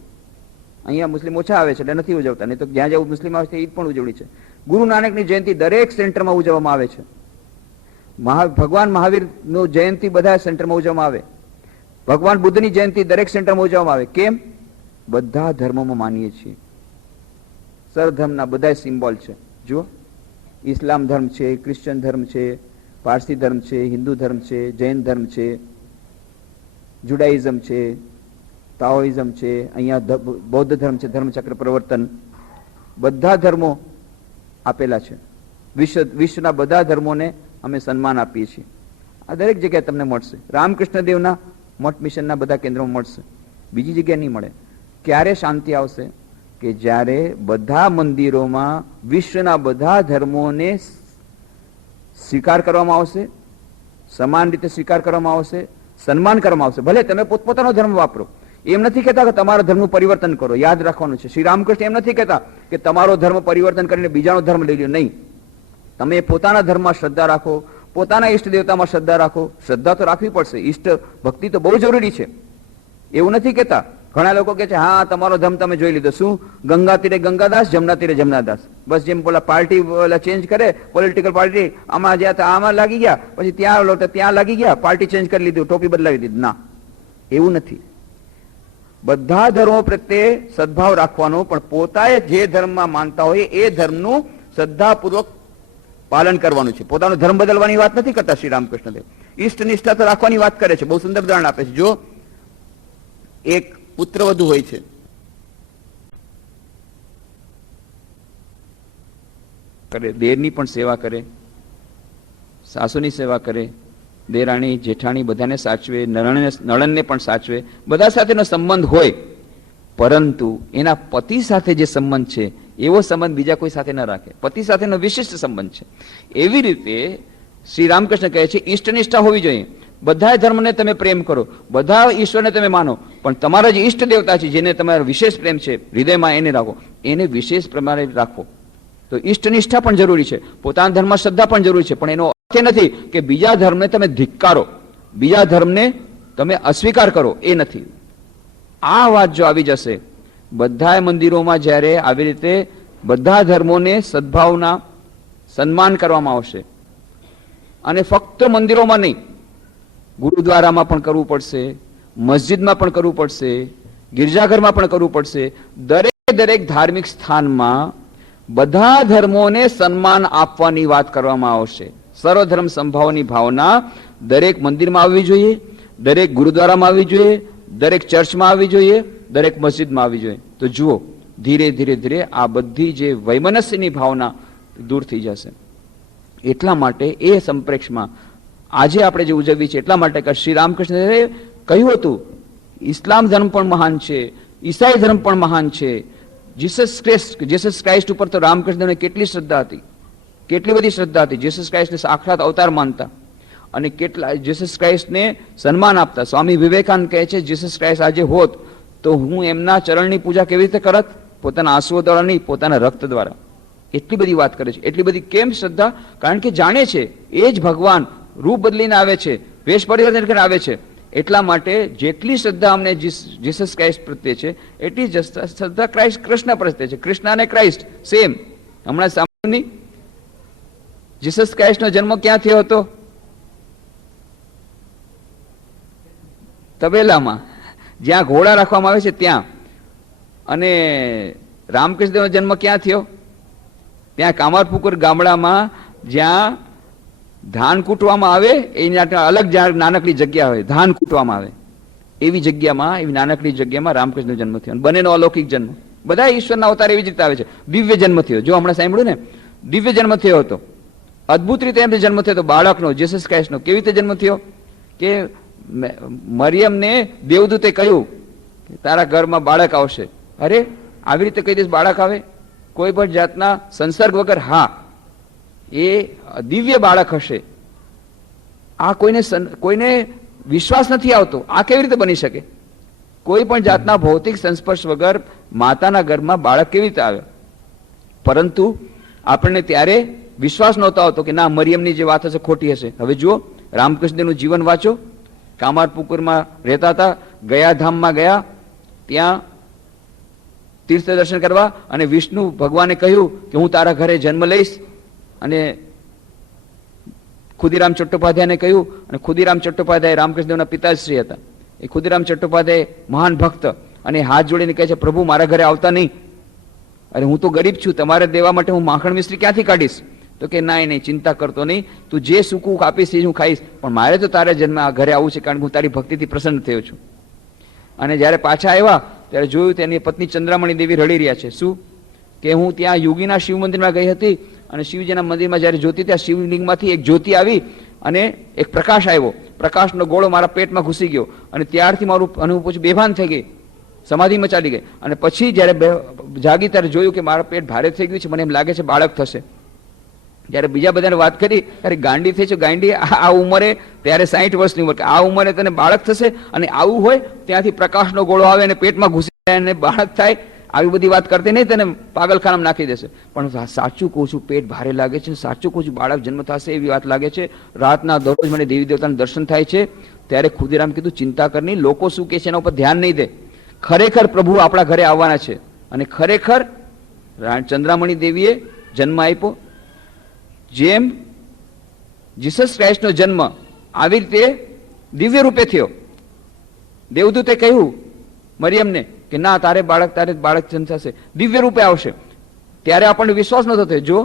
અહીંયા મુસ્લિમ ઓછા આવે છે એટલે નથી ઉજવતા, નહીં તો જ્યાં જ્યાં મુસ્લિમ આવે છે ઈદ પણ ઉજવણી છે. ગુરુ નાનકની જયંતિ દરેક સેન્ટરમાં ઉજવવામાં આવે છે. ભગવાન મહાવીરનું જયંતિ બધા સેન્ટરમાં ઉજવવામાં આવે. ભગવાન બુદ્ધની જયંતિ દરેક સેન્ટરમાં ઉજવવામાં આવે. કેમ? બધા ધર્મોમાં માનીએ છીએ. સર્વધર્મના બધા સિમ્બોલ છે. જુઓ, ઇસ્લામ ધર્મ છે, ક્રિશ્ચિયન ધર્મ છે, પારસી ધર્મ છે, હિન્દુ ધર્મ છે, જૈન ધર્મ છે, જુડાઇઝમ છે, તાઓઇઝમ છે, અહીંયા બૌદ્ધ ધર્મ છે, ધર્મચક્ર પ્રવર્તન. બધા ધર્મો આપેલા છે. વિશ્વના બધા ધર્મોને અમે સન્માન આપીએ છીએ. આ દરેક જગ્યાએ તમને મળશે. રામકૃષ્ણ દેવના મઠ મિશનના બધા કેન્દ્રોમાં મળશે, બીજી જગ્યાએ નહીં મળે. ક્યારે શાંતિ આવશે? કે જ્યારે બધા મંદિરોમાં વિશ્વના બધા ધર્મોને સ્વીકાર કરવામાં આવશે, સમાન રીતે સ્વીકાર કરવામાં આવશે, સન્માન કરવામાં આવશે. ભલે તમે પોતપોતાનો ધર્મ વાપરો, એમ નથી કહેતા કે તમારા ધર્મનું પરિવર્તન કરો. યાદ રાખવાનું છે, શ્રી રામકૃષ્ણ એમ નથી કહેતા કે તમારો ધર્મ પરિવર્તન કરીને બીજાનો ધર્મ લઈ લો. નહીં, તમે પોતાના ધર્મમાં શ્રદ્ધા રાખો, પોતાના ઈષ્ટ દેવતામાં શ્રદ્ધા રાખો. શ્રદ્ધા તો રાખવી પડશે, ઈષ્ટ ભક્તિ તો બહુ જરૂરી છે. એવું નથી કહેતા. ઘણા લોકો કહે છે હા તમારો ધર્મ તમે જોઈ લીધો. શું? ગંગા તીરે ગંગાદાસ, જમના તીરે જમનાદાસ. બસ જેમ પેલા પાર્ટી ચેન્જ કરે, પોલિટિકલ પાર્ટી, આમાં જ્યાં આમાં લાગી ગયા, પછી ત્યાં લાગી ગયા, પાર્ટી ચેન્જ કરી લીધું, ટોપી બદલાવી દીધી. ના, એવું નથી. બધા ધર્મો પ્રત્યે સદભાવ રાખવાનો, પણ પોતાએ જે ધર્મમાં માનતા હોય એ ધર્મનું શ્રદ્ધાપૂર્વક પાલન કરવાનું છે. પોતાનો ધર્મ બદલવાની વાત નથી કરતા શ્રી રામકૃષ્ણ દેવ. ઈષ્ટ નિષ્ઠા તો રાખવાની વાત કરે છે. બહુ સુંદર ઉદાહરણ આપે છે. જો એક પુત્રવધુ હોય છે, કરે, દેરની પણ સેવા કરે, સાસુની સેવા કરે, દેરાણી જેઠાણી બધાને સાચવે, નણંદને પણ સાચવે, બધા સાથેનો સંબંધ હોય, પરંતુ એના પતિ સાથે જે સંબંધ છે એવો સંબંધ બીજા કોઈ સાથે ન રાખે. પતિ સાથેનો વિશિષ્ટ સંબંધ છે. એવી રીતે શ્રી રામકૃષ્ણ કહે છે ઈષ્ટનિષ્ઠા હોવી જોઈએ. બધા ધર્મને તમે પ્રેમ કરો, બધા ઈશ્વરને તમે માનો, પણ તમારા જે ઈષ્ટ દેવતા છે જેને તમારો વિશેષ પ્રેમ છે હૃદયમાં, એને રાખો, એને વિશેષ પ્રમાણે રાખો. તો ઈષ્ટનિષ્ઠા પણ જરૂરી છે, પોતાના ધર્મમાં શ્રદ્ધા પણ જરૂરી છે, પણ એનો અર્થ એ નથી કે બીજા ધર્મને તમે ધિક્કારો, બીજા ધર્મને તમે અસ્વીકાર કરો, એ નથી. આ વાત જો આવી જશે, બધા મંદિરોમાં જ્યારે આવી રીતે બધા ધર્મોને સદભાવના સન્માન કરવામાં આવશે, અને ફક્ત મંદિરોમાં નહીં, ગુરુદ્વારામાં પણ કરવું પડશે, મસ્જિદમાં પણ કરવું પડશે, ગિરજાઘરમાં પણ કરવું પડશે, દરેક ધાર્મિક સ્થાનમાં બધા ધર્મોને સન્માન આપવાની વાત કરવામાં આવશે. સર્વધર્મ સંભાવની ભાવના દરેક મંદિરમાં આવવી જોઈએ, દરેક ગુરુદ્વારામાં આવવી જોઈએ, દરેક ચર્ચમાં આવવી જોઈએ, દરેક મસ્જિદમાં આવવી જોઈએ. તો જુઓ, ધીરે ધીરે આ બધી જે વૈમનસ્યની ભાવના દૂર થઈ જશે. એટલા માટે એ સંપ્રેક્ષમાં આજે આપણે જે ઉજવવી છે, એટલા માટે કે શ્રી રામકૃષ્ણએ કહ્યું હતું ઇસ્લામ ધર્મ પણ મહાન છે, ઈસાઈ ધર્મ પણ મહાન છે. જીસસ ક્રાઇસ્ટ ઉપર તો રામકૃષ્ણને કેટલી શ્રદ્ધા હતી, કેટલી બધી શ્રદ્ધા હતી. જીસસ ક્રાઇસ્ટને સાક્ષાત અવતાર માનતા અને કેટલા જીસસ ક્રાઇસ્ટને સન્માન આપતા. સ્વામી વિવેકાનંદ કહે છે જીસસ ક્રાઇસ્ટ આજે હોત તો હું એમના ચરણની પૂજા કેવી રીતે કરત? પોતાના આંસુઓ દ્વારા નહીં, પોતાના રક્ત દ્વારા. એટલી બધી વાત કરે છે. એટલી બધી કેમ શ્રદ્ધા? કારણ કે જાણે છે એ જ ભગવાન રૂપ બદલીને આવે છે, વેશ પરિવર્તન કરીને આવે છે. એટલા માટે જેટલી શ્રદ્ધા અમને જીસસ ક્રાઇસ્ટ પ્રત્યે છે, એટલી જ શ્રદ્ધા કૃષ્ણ પ્રત્યે છે. કૃષ્ણ અને ક્રાઇસ્ટ સેમ. હમણાં સાંભળ્યું, જીસસ ક્રાઇસ્ટનો જન્મ ક્યાં થયો હતો? તબેલામાં, જ્યાં ઘોડા રાખવામાં આવે છે ત્યાં. અને રામકૃષ્ણનો જન્મ ક્યાં થયો? ત્યાં કામારપુકુર ગામડામાં, જ્યાં ધાન કૂટવામાં આવે એની અલગ નાનકડી જગ્યા હોય, ધાન કૂટવામાં આવે એવી જગ્યામાં, એવી નાનકડી જગ્યામાં રામકૃષ્ણનો જન્મ થયો. બંનેનો અલૌકિક જન્મ. બધા ઈશ્વરના અવતાર એવી જ રીતે આવે છે. દિવ્ય જન્મ થયો. જો હમણાં સાંભળ્યું ને, દિવ્ય જન્મ થયો હતો. અદભુત રીતે એમ જન્મ થયો હતો બાળકનો, જીસસ ક્રાઇસ્ટનો. કેવી રીતે જન્મ થયો? કે મરિયમને દેવદૂતે કહ્યું કે તારા ઘરમાં બાળક આવશે. અરે, આવી રીતે કઈ દિવસ બાળક આવે? કોઈ પણ જાતના સંસર્ગ વગર? હા, એ દિવ્ય બાળક હશે. આ કોઈને વિશ્વાસ નથી આવતો. આ કેવી રીતે બની શકે? કોઈ પણ જાતના ભૌતિક સંસ્પર્શ વગર માતાના ગર્ભમાં બાળક કેવી રીતે આવે? પરંતુ આપણને ત્યારે વિશ્વાસ નહોતો આવતો કે ના, મરિયમની જે વાત હશે ખોટી હશે. હવે જુઓ, રામકૃષ્ણનું જીવન વાંચો. કામારપુકુરમાં રહેતા હતા, ગયા ધામમાં ગયા, ત્યાં તીર્થ દર્શન કરવા, અને વિષ્ણુ ભગવાને કહ્યું કે હું તારા ઘરે જન્મ લઈશ. અને ખુદીરામ ચટ્ટોપાધ્યાયને કહ્યું, અને ખુદીરામ ચટ્ટોપાધ્યાય રામકૃષ્ણદેવના પિતાશ્રી હતા. એ ખુદીરામ ચટ્ટોપાધ્યાય મહાન ભક્ત, અને હાથ જોડીને કહે છે પ્રભુ મારા ઘરે આવતા નહીં. અરે, હું તો ગરીબ છું, તમારે દેવા માટે હું માખણ મિશ્રી ક્યાંથી કાઢીશ? તો કે નહીં, ચિંતા કરતો નહીં, તું જે સૂકું આપીશ એ હું ખાઈશ, પણ મારે તો તારે જન્મ ઘરે આવવું છે, કારણ કે હું તારી ભક્તિથી પ્રસન્ન થયો છું. અને જ્યારે પાછા આવ્યા ત્યારે જોયું તેની પત્ની ચંદ્રામણી દેવી રડી રહ્યા છે. શું? કે હું ત્યાં યોગીના શિવ મંદિરમાં ગઈ હતી, અને શિવજીના મંદિરમાં જ્યારે જોતી, ત્યાં શિવલિંગમાંથી એક જ્યોતિ આવી અને એક પ્રકાશ આવ્યો. પ્રકાશનો ગોળો મારા પેટમાં ઘૂસી ગયો, અને ત્યારથી મારું અનુભૂતિ બેભાન થઈ ગઈ, સમાધિમાં ચાલી ગઈ. અને પછી જ્યારે જાગી ત્યારે જોયું કે મારા પેટ ભારે થઈ ગયું છે, મને એમ લાગે છે બાળક થશે. જ્યારે બીજા બધાને વાત કરી, અરે ગાંડી થઈ છે, ગાંડી, આ ઉંમરે, ત્યારે 60 વર્ષની ઉંમર, આ ઉંમરે તને બાળક થશે? અને આવું હોય ત્યાંથી પ્રકાશનો ગોળો આવે અને પેટમાં ઘૂસી જાય અને બાળક થાય? આવી બધી વાત કરતી નહીં, તને પાગલખાનામાં નાખી દેશે. પણ સાચું કહું છું, પેટ ભારે લાગે છે, સાચું કહું છું, બાળક જન્મ થશે એવી વાત લાગે છે. રાતના દરરોજ મને દેવી દેવતાના દર્શન થાય છે. ત્યારે ખુદીરામ કીધું ચિંતા કર નહીં, લોકો શું કહે છે એના ઉપર ધ્યાન નહીં દે. ખરેખર પ્રભુ આપણા ઘરે આવવાના છે. અને ખરેખર ચંદ્રામણી દેવીએ જન્મ આપ્યો. જેમ જીસસ ક્રાઇસ્ટનો જન્મ આવી રીતે દિવ્ય રૂપે થયો. દેવદૂતે કહ્યું મરિયમને કે ના, તારે બાળક જન્મ થશે, દિવ્ય રૂપે આવશે. ત્યારે આપણને વિશ્વાસ નહોતો થયો. જો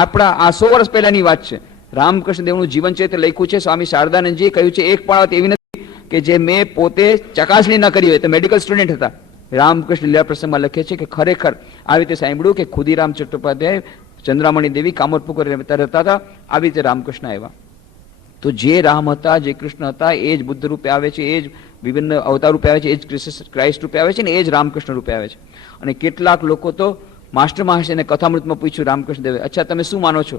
આપણા આ 100 વર્ષ પહેલાની વાત છે. રામકૃષ્ણ દેવનું જીવન ચરિત્ર લખ્યું છે સ્વામી શારદાનંદજીએ. કહ્યું છે એક પણ વાત એવી નથી કે જે મેં પોતે ચકાસણી ન કરી હોય. તો મેડિકલ સ્ટુડન્ટ હતા. રામકૃષ્ણ લીલા પ્રસંગમાં લખે છે કે ખરેખર આવી રીતે સાંભળ્યું કે ખુદીરામ ચટ્ટોપાધ્યાય ચંદ્રામણી દેવી કામોત્પુ કરીને રહેતા હતા. આવી રીતે રામકૃષ્ણ આવ્યા. તો જે રામ હતા, જે કૃષ્ણ હતા, એ જ બુદ્ધ રૂપે આવે છે, એ જ વિભિન્ન અવતાર રૂપે આવે છે, એ જ ક્રાઇસ્ટ રૂપે આવે છે ને એ જ રામકૃષ્ણ રૂપે આવે છે. અને કેટલાક લોકો તો માસ્ટર મહાશયને કથામૃતમાં પૂછ્યું રામકૃષ્ણ દેવે, અચ્છા તમે શું માનો છો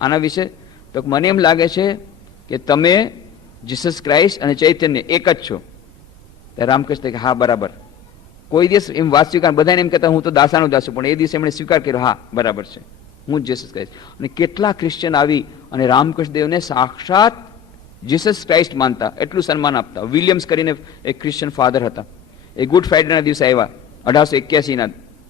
આના વિશે? તો મને એમ લાગે છે કે તમે જીસસ ક્રાઇસ્ટ અને ચૈતન્ય એક જ છો. ત્યારે રામકૃષ્ણ કે હા બરાબર. કોઈ દિવસ એમ વાત સ્વીકાર, બધાને એમ કહેતા હું તો દાસાનો દાસ છું, પણ એ દિવસે એમણે સ્વીકાર કર્યો હા બરાબર છે, હું જ જીસસ ક્રાઇસ્ટ. અને કેટલા ક્રિશ્ચિયન આવી અને રામકૃષ્ણ દેવને સાક્ષાત જીસસ ક્રાઇસ્ટ માનતા, એટલું સન્માન આપતા. વિલિયમ્સ કરીને એક ક્રિશ્ચિયન ફાધર હતા, એ ગુડ ફ્રાઇડેના દિવસે આવ્યા, 1881ના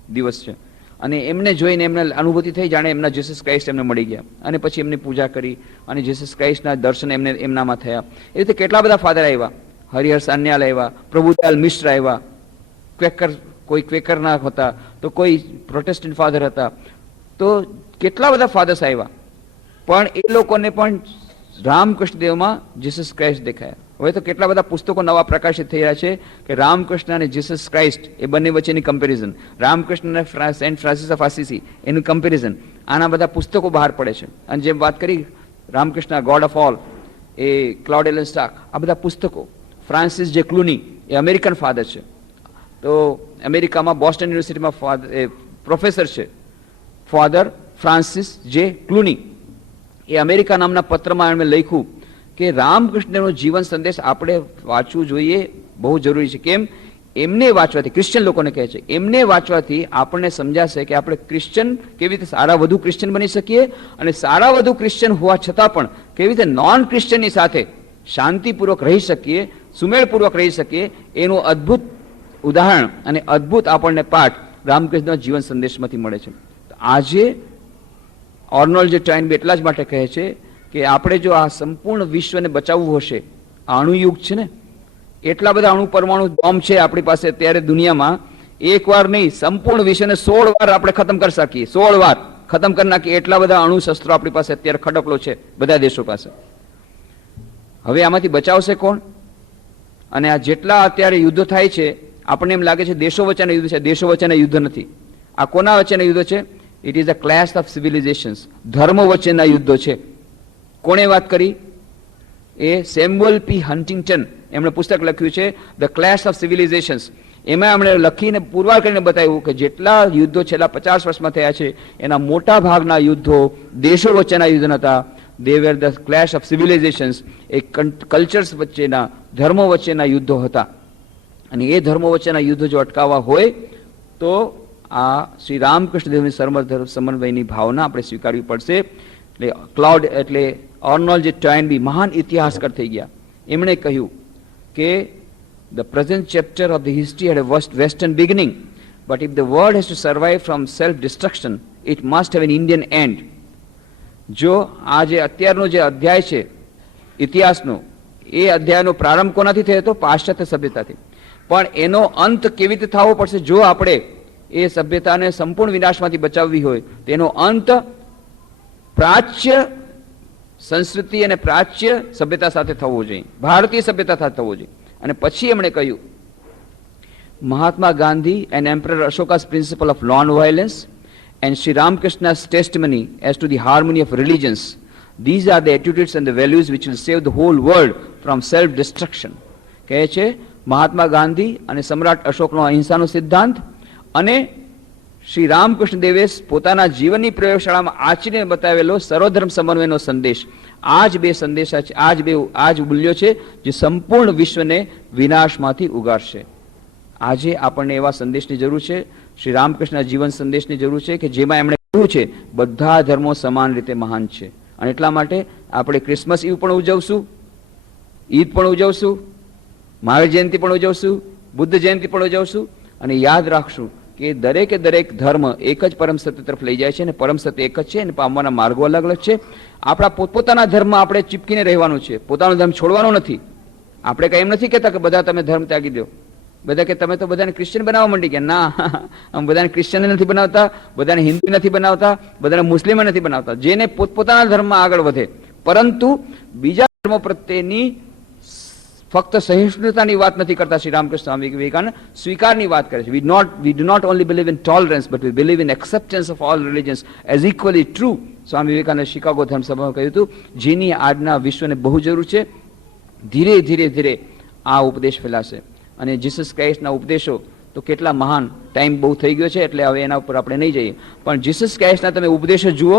દિવસ છે. અને એમને જોઈને એમને અનુભૂતિ થઈ જાણે એમના જીસસ ક્રાઇસ્ટ એમને મળી ગયા. અને પછી એમની પૂજા કરી અને જીસસ ક્રાઇસ્ટના દર્શન એમને એમનામાં થયા. એ રીતે કેટલા બધા ફાધર આવ્યા, હરિહર સાન્યાલ આવ્યા, પ્રભુદયાલ મિશ્ર આવ્યા, ક્વેકર, કોઈ ક્વેકરના હતા, તો કોઈ પ્રોટેસ્ટન્ટ ફાધર હતા. તો કેટલા બધા ફાધર્સ આવ્યા, પણ એ લોકોને પણ રામકૃષ્ણ દેવમાં જીસસ ક્રાઇસ્ટ દેખાયા. હવે તો કેટલા બધા પુસ્તકો નવા પ્રકાશિત થઈ રહ્યા છે કે રામકૃષ્ણ અને જીસસ ક્રાઇસ્ટ એ બંને વચ્ચેની કમ્પેરિઝન, રામકૃષ્ણ અને સેન્ટ ફ્રાન્સિસ ઓફ આસીસી એનું કમ્પેરિઝન, આના બધા પુસ્તકો બહાર પડે છે. અને જેમ વાત કરી રામકૃષ્ણ ગોડ ઓફ ઓલ, એ ક્લાઉડ એલન સ્ટાર્ક, આ બધા પુસ્તકો. ફ્રાન્સિસ જે ક્લુની એ અમેરિકન ફાધર છે, તો અમેરિકામાં બોસ્ટન યુનિવર્સિટીમાં પ્રોફેસર છે, ફાધર ફ્રાન્સિસ જે ક્લુની. એ અમેરિકા નામના પત્રમાં એમણે લખ્યું કે રામકૃષ્ણનો જીવન સંદેશ આપણે વાંચવું જોઈએ, બહુ જરૂરી છે. કેમ? એમને વાંચવાથી, ક્રિશ્ચિયન લોકોને કહે છે, એમને વાંચવાથી આપણને સમજાશે કે આપણે ક્રિશ્ચિયન કેવી રીતે સારા વધુ ક્રિશ્ચિયન બની શકીએ, અને સારા વધુ ક્રિશ્ચિયન હોવા છતાં પણ કેવી રીતે નોન ક્રિશ્ચિયનની સાથે શાંતિપૂર્વક રહી શકીએ, સુમેળપૂર્વક રહી શકીએ, એનું અદ્ભુત ઉદાહરણ અને અદ્ભુત આપણને પાઠ રામકૃષ્ણના જીવન સંદેશમાંથી મળે છે. આજે ઓર્નોલ્ડ જે ટોઇનબી એટલા જ માટે કહે છે કે આપણે જો આ સંપૂર્ણ વિશ્વને બચાવવું હશે, આ અણુયુગ છે ને, એટલા બધા અણુ પરમાણુ બોમ્બ છે આપણી પાસે અત્યારે દુનિયામાં, એક વાર નહીં સંપૂર્ણ વિશ્વને 16 વાર આપણે ખતમ કરી શકીએ, 16 વાર ખતમ કરી નાખીએ, એટલા બધા અણુ શસ્ત્રો આપણી પાસે અત્યારે ખડકલો છે બધા દેશો પાસે. હવે આમાંથી બચાવશે કોણ? અને આ જેટલા અત્યારે યુદ્ધો થાય છે, આપણને એમ લાગે છે દેશો વચ્ચેના યુદ્ધ છે, દેશો વચ્ચેના યુદ્ધ નથી. આ કોના વચ્ચેના યુદ્ધો છે? It is a clash of સિવિલાઇઝેશન્સ, ધર્મો વચ્ચેના યુદ્ધો છે. કોણે વાત કરી? એ સેમ્યુઅલ પી હન્ટિંગ્ટન, એમણે પુસ્તક લખ્યું છે ધ ક્લેશ ઓફ સિવિલાઇઝેશન્સ. એમાં એમણે લખીને પુરવાર કરીને બતાવ્યું કે જેટલા યુદ્ધો છેલ્લા 50 વર્ષમાં થયા છે, એના મોટા ભાગના યુદ્ધો દેશો વચ્ચેના યુદ્ધ નહોતા. They were the clash of civilisations, એ કલ્ચર્સ વચ્ચેના, ધર્મો વચ્ચેના યુદ્ધો હતા. અને એ ધર્મો વચ્ચેના યુદ્ધો જો અટકાવવા હોય તો આ શ્રી રામકૃષ્ણ દેવની સમન્વયની ભાવના આપણે સ્વીકારવી પડશે. એટલે ક્લાઉડ એટલે ઓર્નોલ્ડ જે ટોઇનબી મહાન ઇતિહાસકાર થઈ ગયા, એમણે કહ્યું કે the present chapter of the history had a western beginning, but if the world has to survive from self destruction, it must have an Indian end. જો આ જે અત્યારનો જે અધ્યાય છે ઇતિહાસનો, એ અધ્યાયનો પ્રારંભ કોનાથી થયો હતો? પાશ્ચાત્ય સભ્યતાથી. પણ એનો અંત કેવી રીતે થવો પડશે? જો આપણે એ સભ્યતાને સંપૂર્ણ વિનાશમાંથી બચાવવી હોય, તેનો અંત પ્રાચ્ય સંસ્કૃતિ અને પ્રાચ્ય સભ્યતા સાથે થવો જોઈએ, ભારતીય સભ્યતા સાથે થવો જોઈએ. અને પછી એમણે કહ્યું મહાત્મા ગાંધી એન્ડ એમ્પરર અશોકા's principle of non-violence and Sri Ramakrishna's testimony as to the harmony of religions, these are the attitudes and the values which will save the whole world from self-destruction. કહે છે મહાત્મા ગાંધી અને સમ્રાટ અશોકનો અહિંસાનો સિદ્ધાંત અને શ્રી રામકૃષ્ણ દેવે પોતાના જીવનની પ્રયોગશાળામાં આચરીને બતાવેલો સર્વધર્મ સમન્વયનો સંદેશ, આ જ બે સંદેશા છે, આ જ મૂલ્યો છે જે સંપૂર્ણ વિશ્વને વિનાશમાંથી ઉગારશે. આજે આપણને એવા સંદેશની જરૂર છે, શ્રી રામકૃષ્ણના જીવન સંદેશની જરૂર છે કે જેમાં એમણે કહ્યું છે બધા ધર્મો સમાન રીતે મહાન છે. અને એટલા માટે આપણે ક્રિસમસ ઈવ પણ ઉજવશું, ઈદ પણ ઉજવશું, મહાવીર જયંતિ પણ ઉજવશું, બુદ્ધ જયંતિ પણ ઉજવશું. અને યાદ રાખશું કે દરેકે દરેક ધર્મ એક જ પરમ સત્ય તરફ લઈ જાય છે, અને પરમ સત્ય એક જ છે, અને પામવાના માર્ગો અલગ અલગ છે. આપણા પોતપોતાના ધર્મમાં આપણે ચીપકીને રહેવાનું છે, પોતાનો ધર્મ છોડવાનો નથી. આપણે કઈ એમ નથી કહેતા કે બધા તમે ધર્મ ત્યાગી દો. બધા કે તમે તો બધાને ક્રિશ્ચિયન બનાવવા માંડી ગયા. ના, અમે બધાને ક્રિશ્ચિયન નથી બનાવતા, બધાને હિન્દુ નથી બનાવતા, બધાને મુસ્લિમ નથી બનાવતા. જેને પોતપોતાના ધર્મમાં આગળ વધે, પરંતુ બીજા ધર્મો પ્રત્યેની ફક્ત સહિષ્ણુતાની વાત નથી કરતા શ્રી રામકૃષ્ણ સ્વામી વિવેકાનંદ, સ્વીકારની વાત કરે છે. We do not only believe in tolerance but we believe in acceptance of all religions as equally true. Swami Vivekananda Chicago ધર્મસભામાં કહ્યું હતું, જેની આજના વિશ્વને બહુ જરૂર છે. ધીરે ધીરે ધીરે આ ઉપદેશ ફેલાશે અને જીસસ ક્રાઇસ્ટના ઉપદેશો તો કેટલા મહાન. ટાઈમ બહુ થઈ ગયો છે એટલે હવે એના ઉપર આપણે નહીં જઈએ, પણ જીસસ ક્રાઇસ્ટના તમે ઉપદેશો જુઓ,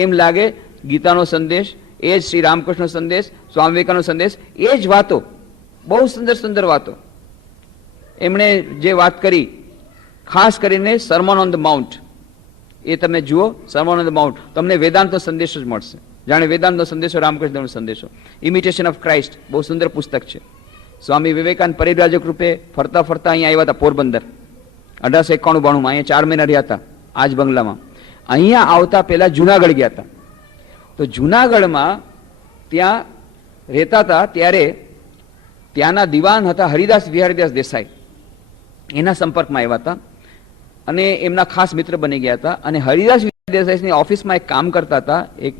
એમ લાગે ગીતાનો સંદેશ, એ જ શ્રી રામકૃષ્ણ સંદેશ, સ્વામી વિવેકાનંદ સંદેશ, એ જ વાતો, બહુ સુંદર સુંદર વાતો. એમણે જે વાત કરી, ખાસ કરીને સરમન ઓન ધ માઉન્ટ, એ તમે જુઓ. સરમન ઓન ધ માઉન્ટ તમને વેદાંતનો સંદેશો જ મળશે, જાણે વેદાંતનો સંદેશો, રામકૃષ્ણનો સંદેશો. ઇમિટેશન ઓફ ક્રાઇસ્ટ બહુ સુંદર પુસ્તક છે. સ્વામી વિવેકાનંદ પરિવ્રાજક રૂપે ફરતા ફરતા અહીંયા આવ્યા હતા પોરબંદર 1891-92. અહીંયા 4 મહિના રહ્યા હતા આજ બંગલામાં. અહીંયા આવતા પહેલા જુનાગઢ ગયા હતા. તો જુનાગઢમાં ત્યાં રહેતા હતા ત્યારે ત્યાંના દિવાન હતા હરિદાસ વિહારીદાસ દેસાઈ, એના સંપર્કમાં આવ્યા હતા અને એમના ખાસ મિત્ર બની ગયા હતા. અને હરિદાસ વિહારી દેસાઈની ઓફિસમાં એક કામ કરતા હતા, એક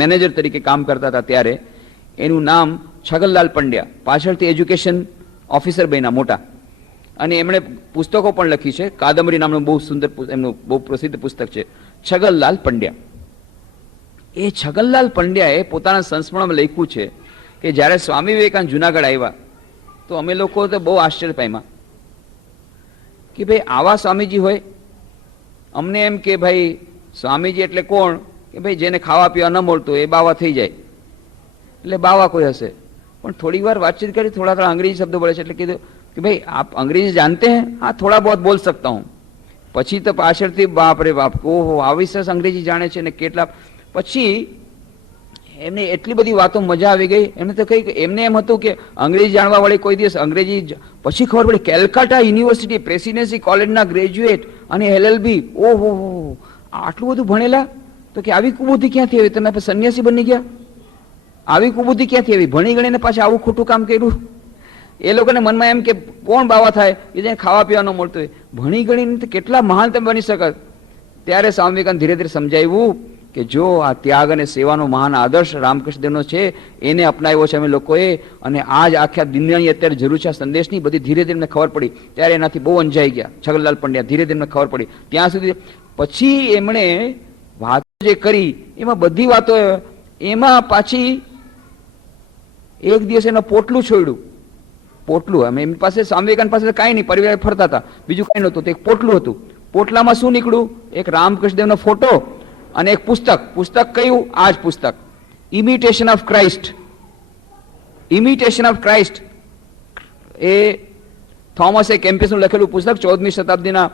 મેનેજર તરીકે કામ કરતા હતા. ત્યારે એનું નામ છગનલાલ પંડ્યા, પાછળથી એજ્યુકેશન ઓફિસર બન્યા મોટા, અને એમણે પુસ્તકો પણ લખી છે. કાદંબરી નામનું બહુ સુંદર, એમનું બહુ પ્રસિદ્ધ પુસ્તક છે છગનલાલ પંડ્યા. એ છગનલાલ પંડ્યાએ પોતાના સંસ્મરણમાં લખ્યું છે કે જ્યારે સ્વામી વિવેકાનંદ જુનાગઢ આવ્યા તો અમે લોકો તો બહુ આશ્ચર્ય પામ્યા કે ભાઈ આવા સ્વામીજી હોય. અમને એમ કે ભાઈ સ્વામીજી એટલે કોણ, કે ભાઈ જેને ખાવા પીવા ન મળતું એ બાવા થઈ જાય, એટલે બાવા કોઈ હશે. પણ થોડી વાર વાતચીત કરી, થોડા થોડા અંગ્રેજી શબ્દો બોલે છે, એટલે કીધું કે ભાઈ આપ અંગ્રેજી જાનતે હૈ? હા, થોડા બહુત બોલ સકતા હું. પછી તો પાછળથી બાપ રે બાપ, ઓહો આવી સરસ અંગ્રેજી જાણે છે ને કેટલા. પછી એમને એટલી બધી વાતો મજા આવી ગઈ. એમને તો કઈ, એમને એમ હતું કે અંગ્રેજી જાણવા વાળી કોઈ દિવસ અંગ્રેજી, પછી ખબર પડી કેલકાટા યુનિવર્સિટી પ્રેસિડેન્સી કોલેજના ગ્રેજ્યુએટ અને LLB. ઓહો, આટલું બધું ભણેલા. તો કે આવી કુબુદ્ધિ ક્યાંથી આવી? તમે સંન્યાસી બની ગયા? આવી કુબુદ્ધિ ક્યાંથી આવી? ભણી ગણીને પાછા આવું ખોટું કામ કર્યું. એ લોકોને મનમાં એમ કે કોણ બાવા થાય કે જેને ખાવા પીવા ન મળતું હોય. ભણી ગણીને કેટલા મહાન તમે બની શકત. ત્યારે સ્વામી વિવેકાનંદ ધીરે ધીરે સમજાવ્યું કે જો આ ત્યાગ અને સેવાનો મહાન આદર્શ રામકૃષ્ણદેવનો છે, એને અપનાવ્યો છે અમે લોકોએ, અને આજ આખા દુનિયાની અત્યારે જરૂર છે આ સંદેશની. બધી ધીરે ધીરે એમને ખબર પડી. ત્યારે એનાથી બહુ અંજાઈ ગયા છગનલાલ પંડ્યા. ધીરે ધીરે એમને ખબર પડી. ત્યાં સુધી પછી એમણે વાતો જે કરી, એમાં બધી વાતો, એમાં પાછી એક દિવસ એનું પોટલું છોડ્યું. પોટલું, અમે એમની પાસે, સ્વામી વિવેકાનંદ પાસે કાંઈ નહીં, પરિવાર ફરતા હતા, બીજું કાંઈ નહોતું. તો એક પોટલું હતું. પોટલામાં શું નીકળ્યું? એક રામકૃષ્ણદેવનો ફોટો અને એક પુસ્તક. પુસ્તક કયું? આ જ પુસ્તક, imitation of Christ. Imitation of Christ એ થોમસે કેમ્પસનું લખેલું પુસ્તક. 14મી શતાબ્દીના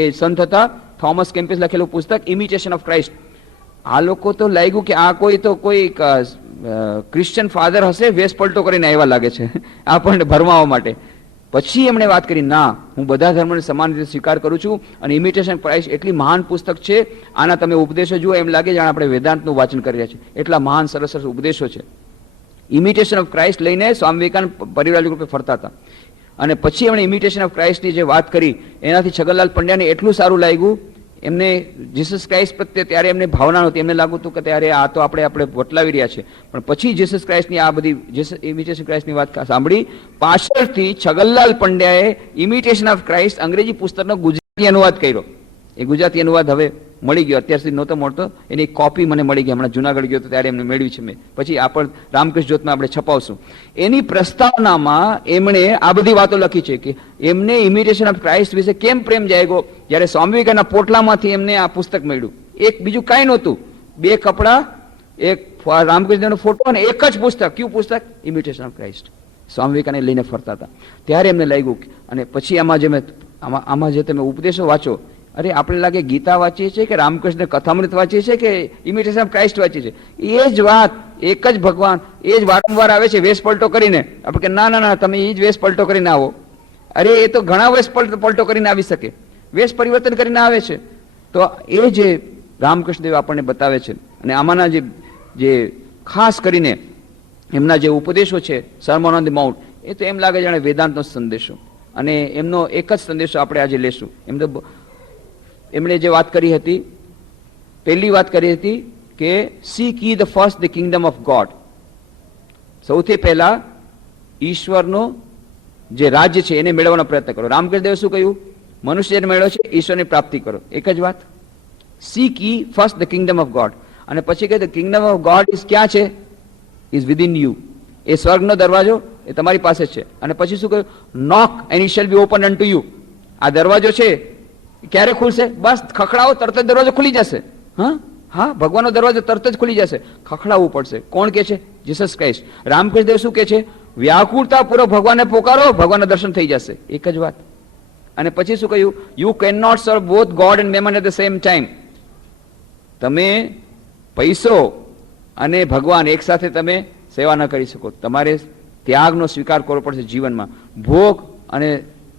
એ સંત હતા થોમસ કેમ્પસ, લખેલું પુસ્તક ઇમિટેશન ઓફ ક્રાઇસ્ટ. આ લોકો તો લાગ્યું કે આ કોઈ તો કોઈ ક્રિશ્ચિયન ફાધર હશે, વેશ પલટો કરીને આવ્યા લાગે છે આપણને ભરમાવા માટે. પછી એમણે વાત કરી, ના, હું બધા ધર્મને સમાન રીતે સ્વીકાર કરું છું, અને ઇમિટેશન ક્રાઇસ્ટ એટલી મહાન પુસ્તક છે, આના તમે ઉપદેશો જુઓ, એમ લાગે જાણે આપણે વેદાંતનું વાંચન કરી રહ્યા છીએ. એટલા મહાન સરસ સરસ ઉપદેશો છે. ઇમિટેશન ઓફ ક્રાઇસ્ટ લઈને સ્વામી વિવેકાનંદ પરિવ્રાજક રૂપે ફરતા હતા. અને પછી એમણે ઇમિટેશન ઓફ ક્રાઇસ્ટની જે વાત કરી, એનાથી છગનલાલ પંડ્યાને એટલું સારું લાગ્યું. એમને જીસસ ક્રાઇસ્ટ પ્રત્યે ત્યારે એમને ભાવના નહોતી. એમને લાગતું હતું કે ત્યારે આ તો આપણે વટલાવી રહ્યા છે. પણ પછી જીસસ ક્રાઇસ્ટની આ બધી ઇમિટેશન ક્રાઇસ્ટની વાત સાંભળી. પાછળથી છગનલાલ પંડ્યાએ ઇમિટેશન ઓફ ક્રાઇસ્ટ અંગ્રેજી પુસ્તકનો ગુજરાતી અનુવાદ કર્યો. એ ગુજરાતી અનુવાદ હવે મળી ગયો. અત્યાર સુધી નહોતો મળતો. એની કોપી મને મળી ગઈ. હમણાં જુનાગઢ ગયો તો ત્યારે એમને મેળવી છે મેં. પછી આ પણ રામકૃષ્ણ જ્યોતમાં આપણે છપાવશું. એની પ્રસ્તાવનામાં એમણે આ બધી વાતો લખી છે કે એમને ઇમિટેશન ઓફ ક્રાઇસ્ટ વિશે કેમ પ્રેમ જાગ્યો જ્યારે સ્વામી વિવેકાનંદના પોટલામાંથી એમને આ પુસ્તક મળ્યું. એક બીજું કાંઈ નહોતું, 2 કપડાં, એક રામકૃષ્ણનો ફોટો અને એક જ પુસ્તક. કયું પુસ્તક? Imitation of Christ. Swami Vivekananda લઈને ફરતા હતા. ત્યારે એમને લાગ્યું. અને પછી આમાં જે તમે ઉપદેશો વાંચો, અરે આપણે લાગે ગીતા વાંચીએ છીએ કે રામકૃષ્ણ કથામૃત વાંચીએ છીએ કે ઇમિટેશન ઓફ ક્રાઇસ્ટ વાંચીએ છીએ. એ જ વાત, એક જ ભગવાન, એ જ વારંવાર આવે છે વેશ પલટો કરીને. આપણે કે ના ના ના, તમે એ જ વેશ પલટો કરીને આવો. અરે એ તો ઘણા વેશ પલટો કરીને આવી શકે, વેશ પરિવર્તન કરીને આવે છે. તો એ જે રામકૃષ્ણદેવ આપણને બતાવે છે. અને આમાંના જે ખાસ કરીને એમના જે ઉપદેશો છે, સરમન ઓન ધ માઉન્ટ, એ તો એમ લાગે જાણે વેદાંતનો સંદેશો. અને એમનો એક જ સંદેશો આપણે આજે લેશું. એમણે જે વાત કરી હતી, પહેલી વાત કરી હતી કે સીક યે the first the Kingdom of God. સૌથી પહેલા ઈશ્વરનો જે રાજ્ય છે એને મેળવવાનો પ્રયત્ન કરો. રામકૃષ્ણ દેવે શું કહ્યું? મનુષ્યને મેળવ્યો છે, ઈશ્વરની પ્રાપ્તિ કરો. એક જ વાત. Seek ye first the kingdom of God. અને પછી કહે the kingdom of God is ક્યાં છે? Is within you. એ સ્વર્ગનો દરવાજો એ તમારી પાસે છે. અને પછી શું કહ્યું? Knock and it shall be opened unto you. આ દરવાજો છે ક્યારે ખુલશે? બસ ખખડાવો તરત જ દરવાજો ખુલી જશે. હા, ભગવાનનો દરવાજો તરત જ ખુલી જશે. ખખડાવવું પડશે. કોણ કે છે? Jesus Christ. રામકૃષ્ણ દેવ શું કે છે? વ્યાકુળતા પૂર્વક ભગવાનને પોકારો, ભગવાનના દર્શન થઈ જશે. એક જ વાત. અને પછી શું કહ્યું? You can not serve both God and mammon at the same time. તમે પૈસો અને ભગવાન એક સાથે તમે સેવા ન કરી શકો. તમારે ત્યાગનો સ્વીકાર કરવો પડશે જીવનમાં. ભોગ અને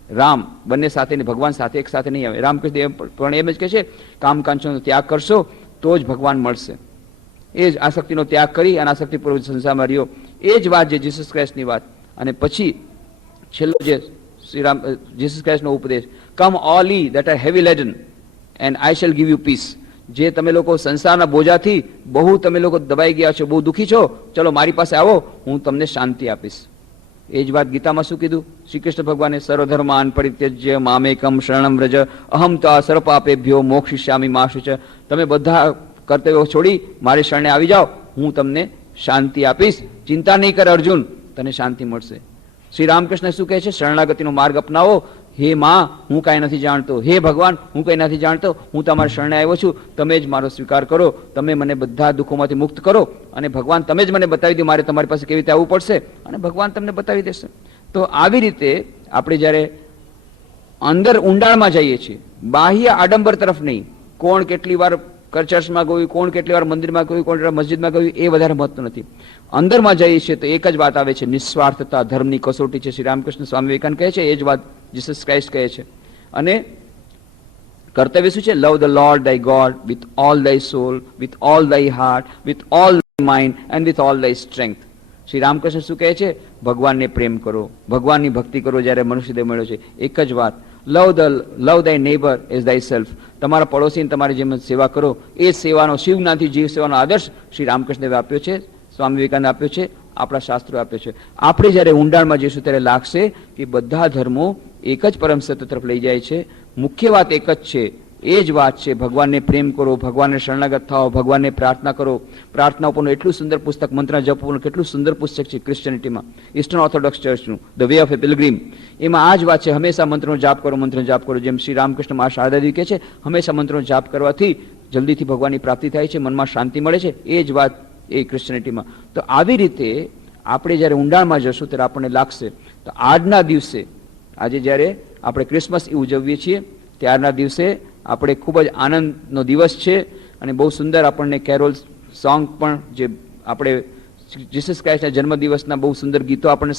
રામ બંને સાથે, ભગવાન સાથે એક સાથે નહીં આવે. રામકૃષ્ણ દેવ પણ એમ જ કહે છે કામ કાંચનનો ત્યાગ કરશો તો જ ભગવાન મળશે. એ જ આસક્તિનો ત્યાગ કરી અને આસક્તિપૂર્વક સંસારમાં રહ્યો. એ જ વાત જે જીસસ ક્રાઇસ્ટની વાત. અને પછી છેલ્લો જે જીસસ ક્રાઇસ્ટનો ઉપદેશ, come all ye that are heavy laden and I shall give you peace. જે તમે લોકો સંસારના બોજાથી બહુ તમે લોકો દબાઈ ગયા છો, બહુ દુઃખી છો, ચલો મારી પાસે આવો, હું તમને શાંતિ આપીશ. એ જ વાત ગીતામાં શું કીધું? શ્રી કૃષ્ણ ભગવાને સર્વધર્માન પરિત્યજ્ય મામેકમ શરણમ વ્રજ અહમ તો સર્વપાપેભ્યો મોક્ષિષ્યામિ મા શુચ. તમે બધા કર્તવ્યો છોડી મારી શરણે આવી જાઓ, હું તમને શાંતિ આપીશ. ચિંતા નહીં કર અર્જુન, તને શાંતિ મળશે. શ્રી રામકૃષ્ણ શું કહે છે? શરણાગતિનો માર્ગ અપનાવો. હે માં, હું કાંઈ નથી જાણતો. હે ભગવાન, હું કંઈ નથી જાણતો. હું તમારી શરણે આવ્યો છું. તમે જ મારો સ્વીકાર કરો. તમે મને બધા દુઃખોમાંથી મુક્ત કરો. અને ભગવાન તમે જ મને બતાવી દો મારે તમારી પાસે કેવી રીતે આવવું પડશે. અને ભગવાન તમને બતાવી દેશે. તો આવી રીતે આપણે જ્યારે અંદર ઊંડાણમાં જઈએ છીએ, બાહ્ય આડંબર તરફ નહીં, કોણ કેટલી વાર ચર્ચમાં ગયું, કોણ કેટલી વાર મંદિરમાં ગયું, કોણ મસ્જિદમાં ગયું, એ વધારે મહત્વ નથી. અંદરમાં જઈએ છીએ તો એક જ વાત આવે છે, નિસ્વાર્થતા ધર્મની કસોટી છે. શ્રી રામકૃષ્ણ સ્વામી વિવેકાનંદ કહે છે એ જ વાત જીસસ ક્રાઇસ્ટ કહે છે. અને કર્તવ્ય શું છે? Love the lord thy God with all thy soul, with all thy heart, with all thy mind and with all thy strength. Shri Ramakrishna શું કહે છે? ભગવાનને પ્રેમ કરો, ભગવાનની ભક્તિ કરો. જ્યારે મનુષ્યદેહ મળ્યો છે એક જ વાત, લવ thy neighbor as thyself. તમારા પડોશીને તમારી જેમ સેવા કરો. એ સેવાનો, શિવનાથી જીવ સેવાનો આદર્શ શ્રી રામકૃષ્ણ દેવે આપ્યો છે, સ્વામી વિવેકાનંદ આપ્યો છે, આપણા શાસ્ત્રો આપ્યો છે. આપણે જ્યારે ઊંડાણમાં જઈશું ત્યારે લાગશે કે બધા ધર્મો એક જ પરમ સત્ય તરફ લઈ જાય છે. મુખ્ય વાત એક જ છે, એ જ વાત છે, ભગવાનને પ્રેમ કરો, ભગવાનને શરણાગત થાઓ, ભગવાનને પ્રાર્થના કરો. પ્રાર્થના ઉપરનું એટલું સુંદર પુસ્તક, મંત્ર જપ ઉપરનું કેટલું સુંદર પુસ્તક છે ક્રિશ્ચિયનિટીમાં, ઈસ્ટર્ન ઓર્થોડોક્સ ચર્ચનું the way of a pilgrim. એમાં આ જ વાત છે, હંમેશા મંત્રનો જાપ કરો, મંત્રનો જાપ કરો. જેમ શ્રી રામકૃષ્ણ મા શારદાદેવી કહે છે, હંમેશા મંત્રનો જાપ કરવાથી જલ્દીથી ભગવાનની પ્રાપ્તિ થાય છે, મનમાં શાંતિ મળે છે. એ જ વાત એ ક્રિશ્ચિયનિટીમાં. તો આવી રીતે આપણે જ્યારે ઊંડાણમાં જશું ત્યારે આપણને લાગશે. તો આજના દિવસે, આજે જ્યારે આપણે ક્રિસમસ ઉજવીએ છીએ, ત્યારના દિવસે આપણે ખૂબ જ આનંદનો દિવસ છે. અને બહુ સુંદર આપણને કેરોલ સોંગ પણ, જે આપણે જીસસ ક્રાઇસ્ટના જન્મદિવસના બહુ સુંદર ગીતો આપણને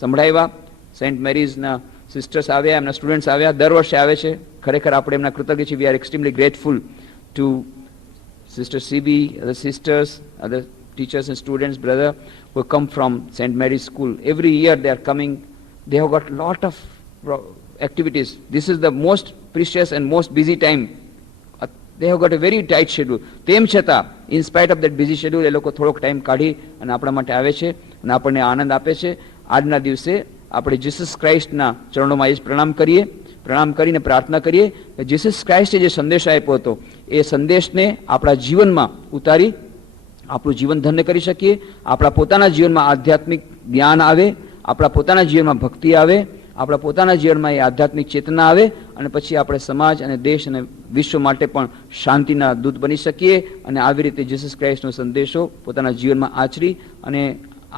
સંભળાવ્યા. સેન્ટ મેરીઝના સિસ્ટર્સ આવ્યા, એમના સ્ટુડન્ટ્સ આવ્યા, દર વર્ષે આવે છે. ખરેખર આપણે એમના કૃતજ્ઞ છીએ. We are extremely grateful two Sister CB, other sisters, other teachers and students, brother, who come from St. Mary's School. Every year they are coming. They have got lot of activities. This is the most precious and most busy time. They have got a very tight schedule. તેમ છતાં, in spite of that busy schedule, એ લોકો થોડોક time કાઢી અને આપણા માટે આવે છે અને આપણને આનંદ આપે છે. આજના દિવસે આપણે જીસસ ક્રાઇસ્ટના ચરણોમાં એ જ પ્રણામ કરીને પ્રાર્થના કરીએ કે જીસસ ક્રાઇસ્ટે જે સંદેશ આપ્યો હતો એ સંદેશને આપણા જીવનમાં ઉતારી આપણું જીવન ધન્ય કરી શકીએ. આપણા પોતાના જીવનમાં આધ્યાત્મિક જ્ઞાન આવે, આપણા પોતાના જીવનમાં ભક્તિ આવે, આપણા પોતાના જીવનમાં એ આધ્યાત્મિક ચેતના આવે, અને પછી આપણે સમાજ અને દેશ અને વિશ્વ માટે પણ શાંતિના દૂત બની શકીએ. અને આવી રીતે જીસસ ક્રાઇસ્ટનો સંદેશો પોતાના જીવનમાં આચરી અને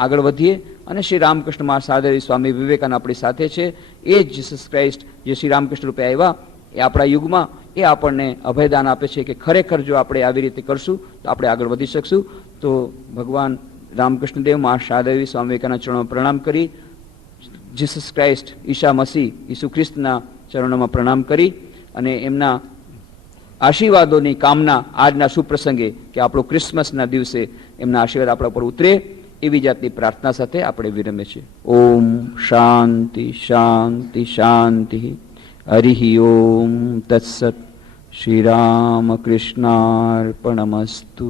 આગળ વધીએ. અને શ્રી રામકૃષ્ણ મા શારદાદેવી સ્વામી વિવેકાનંદ આપણી સાથે છે. એ જ જીસસ ક્રાઇસ્ટ જે શ્રી રામકૃષ્ણ રૂપે આવ્યા એ આપણા યુગમાં એ આપણને અભયદાન આપે છે કે ખરેખર જો આપણે આવી રીતે કરશું તો આપણે આગળ વધી શકશું. તો ભગવાન રામકૃષ્ણદેવ, મા શારદાદેવી, સ્વામી વિવેકાનંદ ચરણોમાં પ્રણામ કરી, જીસસ ક્રાઇસ્ટ, ઈશા મસીહ, ઈસુ ખ્રિસ્તના ચરણોમાં પ્રણામ કરી અને એમના આશીર્વાદોની કામના આજના સુપ્રસંગે કે આપણો ક્રિસમસના દિવસે એમના આશીર્વાદ આપણા પર ઉતરે એવી જાતની પ્રાર્થના સાથે આપણે વિરમે છીએ. ઓમ શાંતિ શાંતિ શાંતિ. હરિ ઓમ તત્સત. શ્રી રામકૃષ્ણાર્પણમસ્તુ.